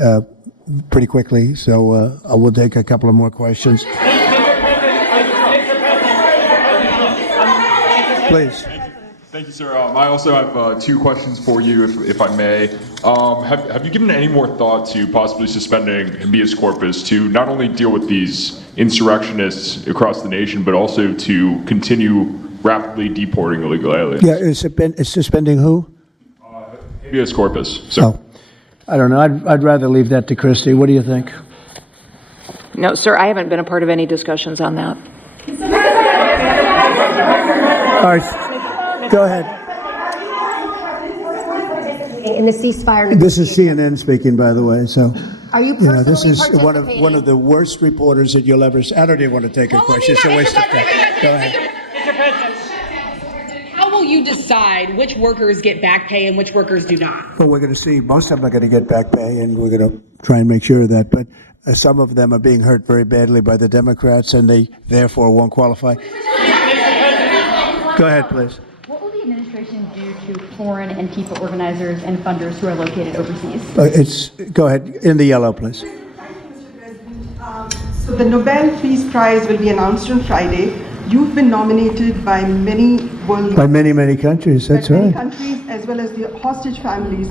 pretty quickly. So I will take a couple of more questions. Please. Thank you, sir. I also have two questions for you, if I may. Have you given any more thought to possibly suspending habeas corpus to not only deal with these insurrectionists across the nation, but also to continue rapidly deporting illegal aliens? Yeah, it's suspending who? Habeas corpus. So. Oh, I don't know. I'd rather leave that to Christie. What do you think? No, sir, I haven't been a part of any discussions on that. All right, go ahead. In the ceasefire. This is CNN speaking, by the way. So, Are you this is personally one of the worst reporters that you'll ever. I don't even want to take a question. It's a waste of time. Go ahead. How will you decide which workers get back pay and which workers do not? Well, we're going to see. Most of them are going to get back pay, and we're going to try and make sure of that. But some of them are being hurt very badly by the Democrats, and they therefore won't qualify. Go ahead, please. What will the administration do to foreign Antifa organizers and funders who are located overseas? Go ahead, in the yellow, please. So the Nobel Peace Prize will be announced on Friday. You've been nominated by many world By many countries, that's many right. countries, as well as the hostage families.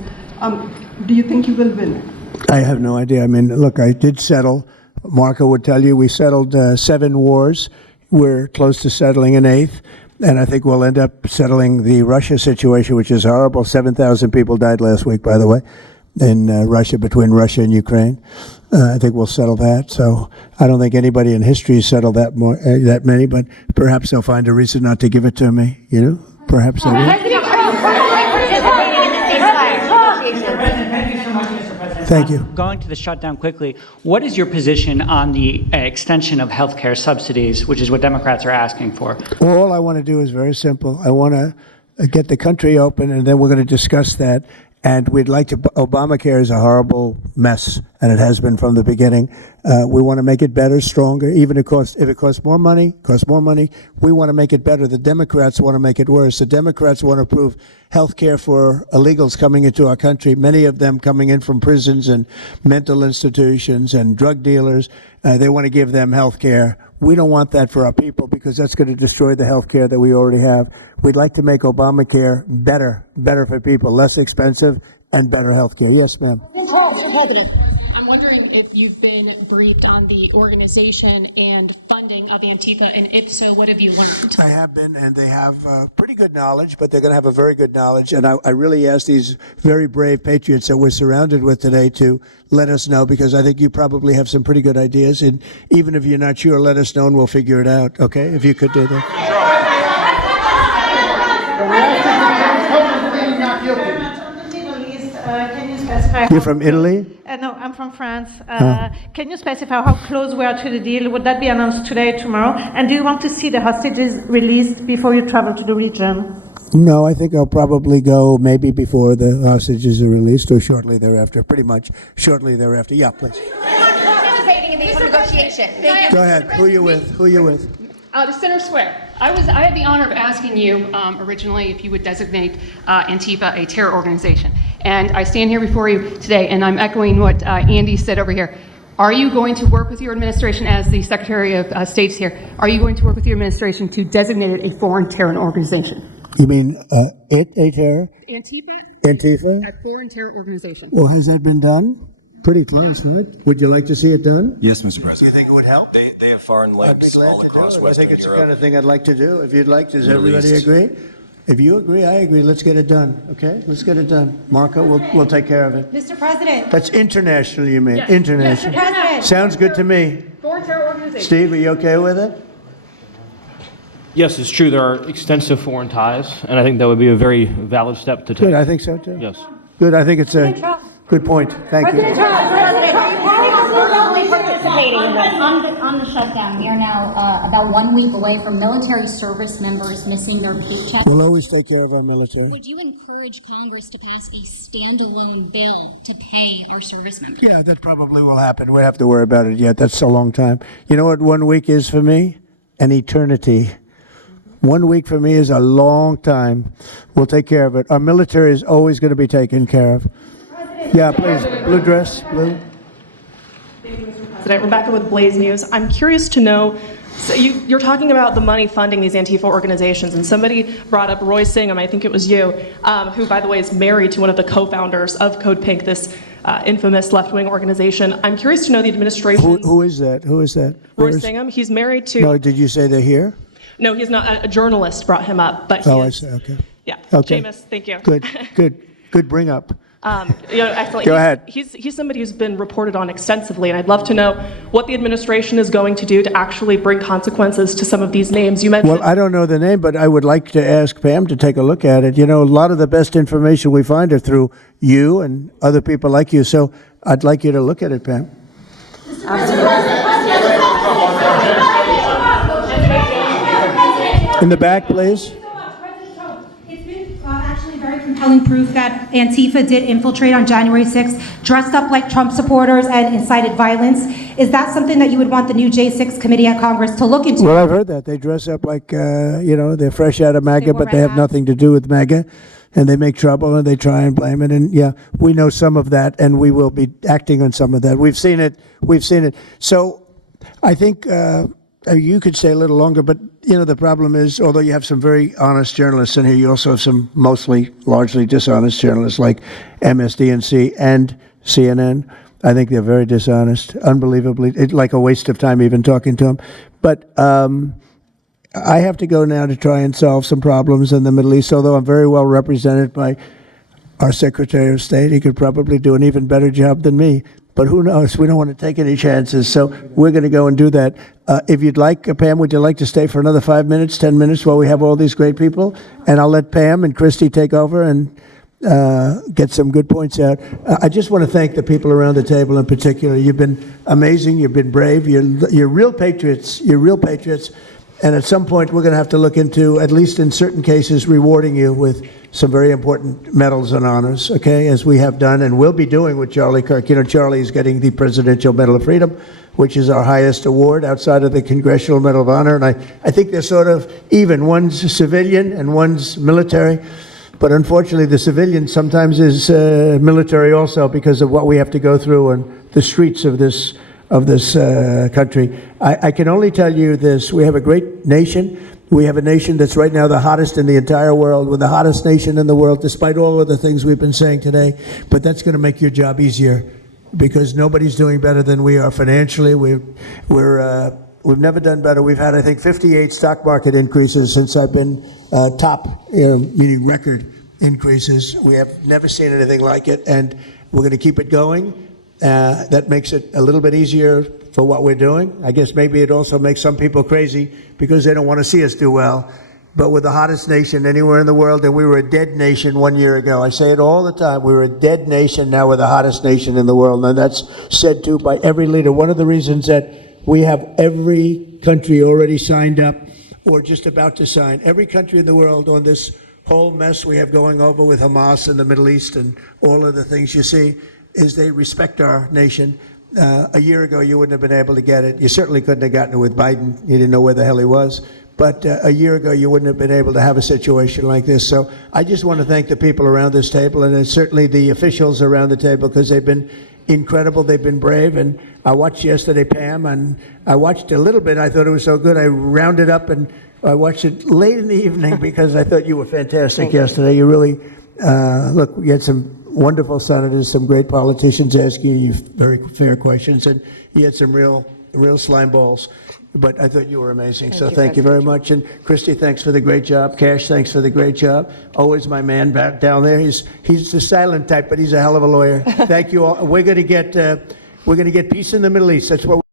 Do you think you will win? I have no idea. I mean, look, I did settle. Marco would tell you we settled 7 wars. We're close to settling an 8th. And I think we'll end up settling the Russia situation, which is horrible. 7,000 people died last week, by the way, in Russia, between Russia and Ukraine. I think we'll settle that. So I don't think anybody in history has settled that many, but perhaps they'll find a reason not to give it to me. You know, perhaps they will. Thank you. Going to the shutdown quickly, what is your position on the extension of health care subsidies, which is what Democrats are asking for? Well, all I want to do is very simple. I want to get the country open, and then we're going to discuss that. And we'd like to, Obamacare is a horrible mess, and it has been from the beginning. We want to make it better, stronger, even if it costs more money, we want to make it better. The Democrats want to make it worse. The Democrats want to approve health care for illegals coming into our country, many of them coming in from prisons and mental institutions and drug dealers. They want to give them health care. We don't want that for our people because that's going to destroy the health care that we already have. We'd like to make Obamacare better for people, less expensive and better health care. Yes, ma'am. Mr. President, I'm wondering if you've been briefed on the organization and funding of Antifa, and if so, what have you learned? I have been, and they have pretty good knowledge, but they're going to have a very good knowledge. And I really ask these very brave patriots that we're surrounded with today to let us know, because I think you probably have some pretty good ideas. And even if you're not sure, let us know and we'll figure it out, okay? If you could do that. You're from Italy? No, I'm from France. Can you specify how close we are to the deal? Would that be announced today, tomorrow? And do you want to see the hostages released before you travel to the region? No, I think I'll probably go maybe before the hostages are released or shortly thereafter, pretty much shortly thereafter. Yeah, please. Participating in these negotiations. Thank you. Go ahead. Who are you with? The Center Square. I had the honor of asking you originally if you would designate Antifa a terror organization. And I stand here before you today, and I'm echoing what Andy said over here. Are you going to work with your administration, as the Secretary of State's here, are you going to work with your administration to designate it a foreign terror organization? You mean a terror? Antifa? A foreign terror organization. Well, has that been done? Pretty close, right? Would you like to see it done? Yes, Mr. President. You think it would help? They have foreign links all across I Western think it's Europe. the kind of thing I'd like to do. If you'd like, does Middle everybody East. agree? If you agree, I agree. Let's get it done, okay? Let's get it done. Marco, we'll take care of it. Mr. President. That's international, you mean? Yes. International. Mr. President. Sounds good to me. Foreign terror organization. Steve, are you okay with it? Yes, it's true. There are extensive foreign ties, and I think that would be a very valid step to take. Good, I think so too. Yes. Good, I think it's a good point. Thank you. President Trump, are you planning on only participating On the shutdown, we are now about 1 week away from military service members missing their paychecks. We'll always take care of our military. Would you encourage Congress to pass a standalone bill to pay our service members? Yeah, that probably will happen. We don't have to worry about it yet. That's a long time. You know what 1 week is for me? An eternity. 1 week for me is a long time. We'll take care of it. Our military is always going to be taken care of. Yeah, please. Blue dress, blue. President, Rebecca with Blaze News. I'm curious to know, so you're talking about the money funding these Antifa organizations, and somebody brought up Roy Singham, I think it was you, who, by the way, is married to one of the co-founders of Code Pink, this infamous left-wing organization. I'm curious to know the administration. Who is that? Who is that? Roy Singham. He's married to. No, did you say they're here? No, he's not. A journalist brought him up, but I see. Okay. Yeah. Okay. Seamus, thank you. Good bring up. Excellent. Go ahead. He's somebody who's been reported on extensively, and I'd love to know what the administration is going to do to actually bring consequences to some of these names. You mentioned. Well, I don't know the name, but I would like to ask Pam to take a look at it. You know, a lot of the best information we find are through you and other people like you, so I'd like you to look at it, Pam. In the back, please. Compelling proof that Antifa did infiltrate on January 6th, dressed up like Trump supporters and incited violence. Is that something that you would want the new J6 committee at Congress to look into? Well, I've heard that. They dress up like, they're fresh out of MAGA, but they have nothing to do with MAGA. And they make trouble and they try and blame it. And yeah, we know some of that and we will be acting on some of that. We've seen it. So I think you could stay a little longer, but the problem is, although you have some very honest journalists in here, you also have some largely dishonest journalists like MSDNC and CNN. I think they're very dishonest, unbelievably. It's like a waste of time even talking to them. But I have to go now to try and solve some problems in the Middle East, although I'm very well represented by our Secretary of State. He could probably do an even better job than me. But who knows? We don't want to take any chances, so we're going to go and do that. If you'd like, Pam, would you like to stay for another 5 minutes, 10 minutes while we have all these great people? And I'll let Pam and Christy take over and get some good points out. I just want to thank the people around the table in particular. You've been amazing. You've been brave. You're real patriots. You're real patriots. And at some point, we're going to have to look into, at least in certain cases, rewarding you with some very important medals and honors, okay, as we have done and will be doing with Charlie Kirk. Charlie is getting the Presidential Medal of Freedom, which is our highest award outside of the Congressional Medal of Honor. And I think they're sort of even. One's civilian and one's military. But unfortunately, the civilian sometimes is military also because of what we have to go through on the streets of this country. I can only tell you this. We have a great nation. We have a nation that's right now the hottest in the entire world. We're the hottest nation in the world, despite all of the things we've been saying today. But that's going to make your job easier because nobody's doing better than we are financially. We've never done better. We've had, I think, 58 stock market increases since I've been top, meaning record increases. We have never seen anything like it, and we're going to keep it going. That makes it a little bit easier for what we're doing. I guess maybe it also makes some people crazy because they don't want to see us do well. But we're the hottest nation anywhere in the world, and we were a dead nation 1 year ago. I say it all the time. We were a dead nation. Now we're the hottest nation in the world, and that's said to by every leader. One of the reasons that we have every country already signed up or just about to sign, every country in the world on this whole mess we have going over with Hamas in the Middle East and all of the things you see, is they respect our nation. A year ago, you wouldn't have been able to get it. You certainly couldn't have gotten it with Biden. You didn't know where the hell he was. But a year ago, you wouldn't have been able to have a situation like this. So I just want to thank the people around this table, and certainly the officials around the table, because they've been incredible. They've been brave. And I watched yesterday, Pam, and I watched a little bit. I thought it was so good. I rounded up, and I watched it late in the evening because I thought you were fantastic yesterday. You really, look, we had some wonderful senators, some great politicians asking you very fair questions, and you had some real slime balls. But I thought you were amazing, so thank you very much. And Christy, thanks for the great job. Cash, thanks for the great job. Always my man back down there. He's the silent type, but he's a hell of a lawyer. Thank you all. We're going to get peace in the Middle East. That's what.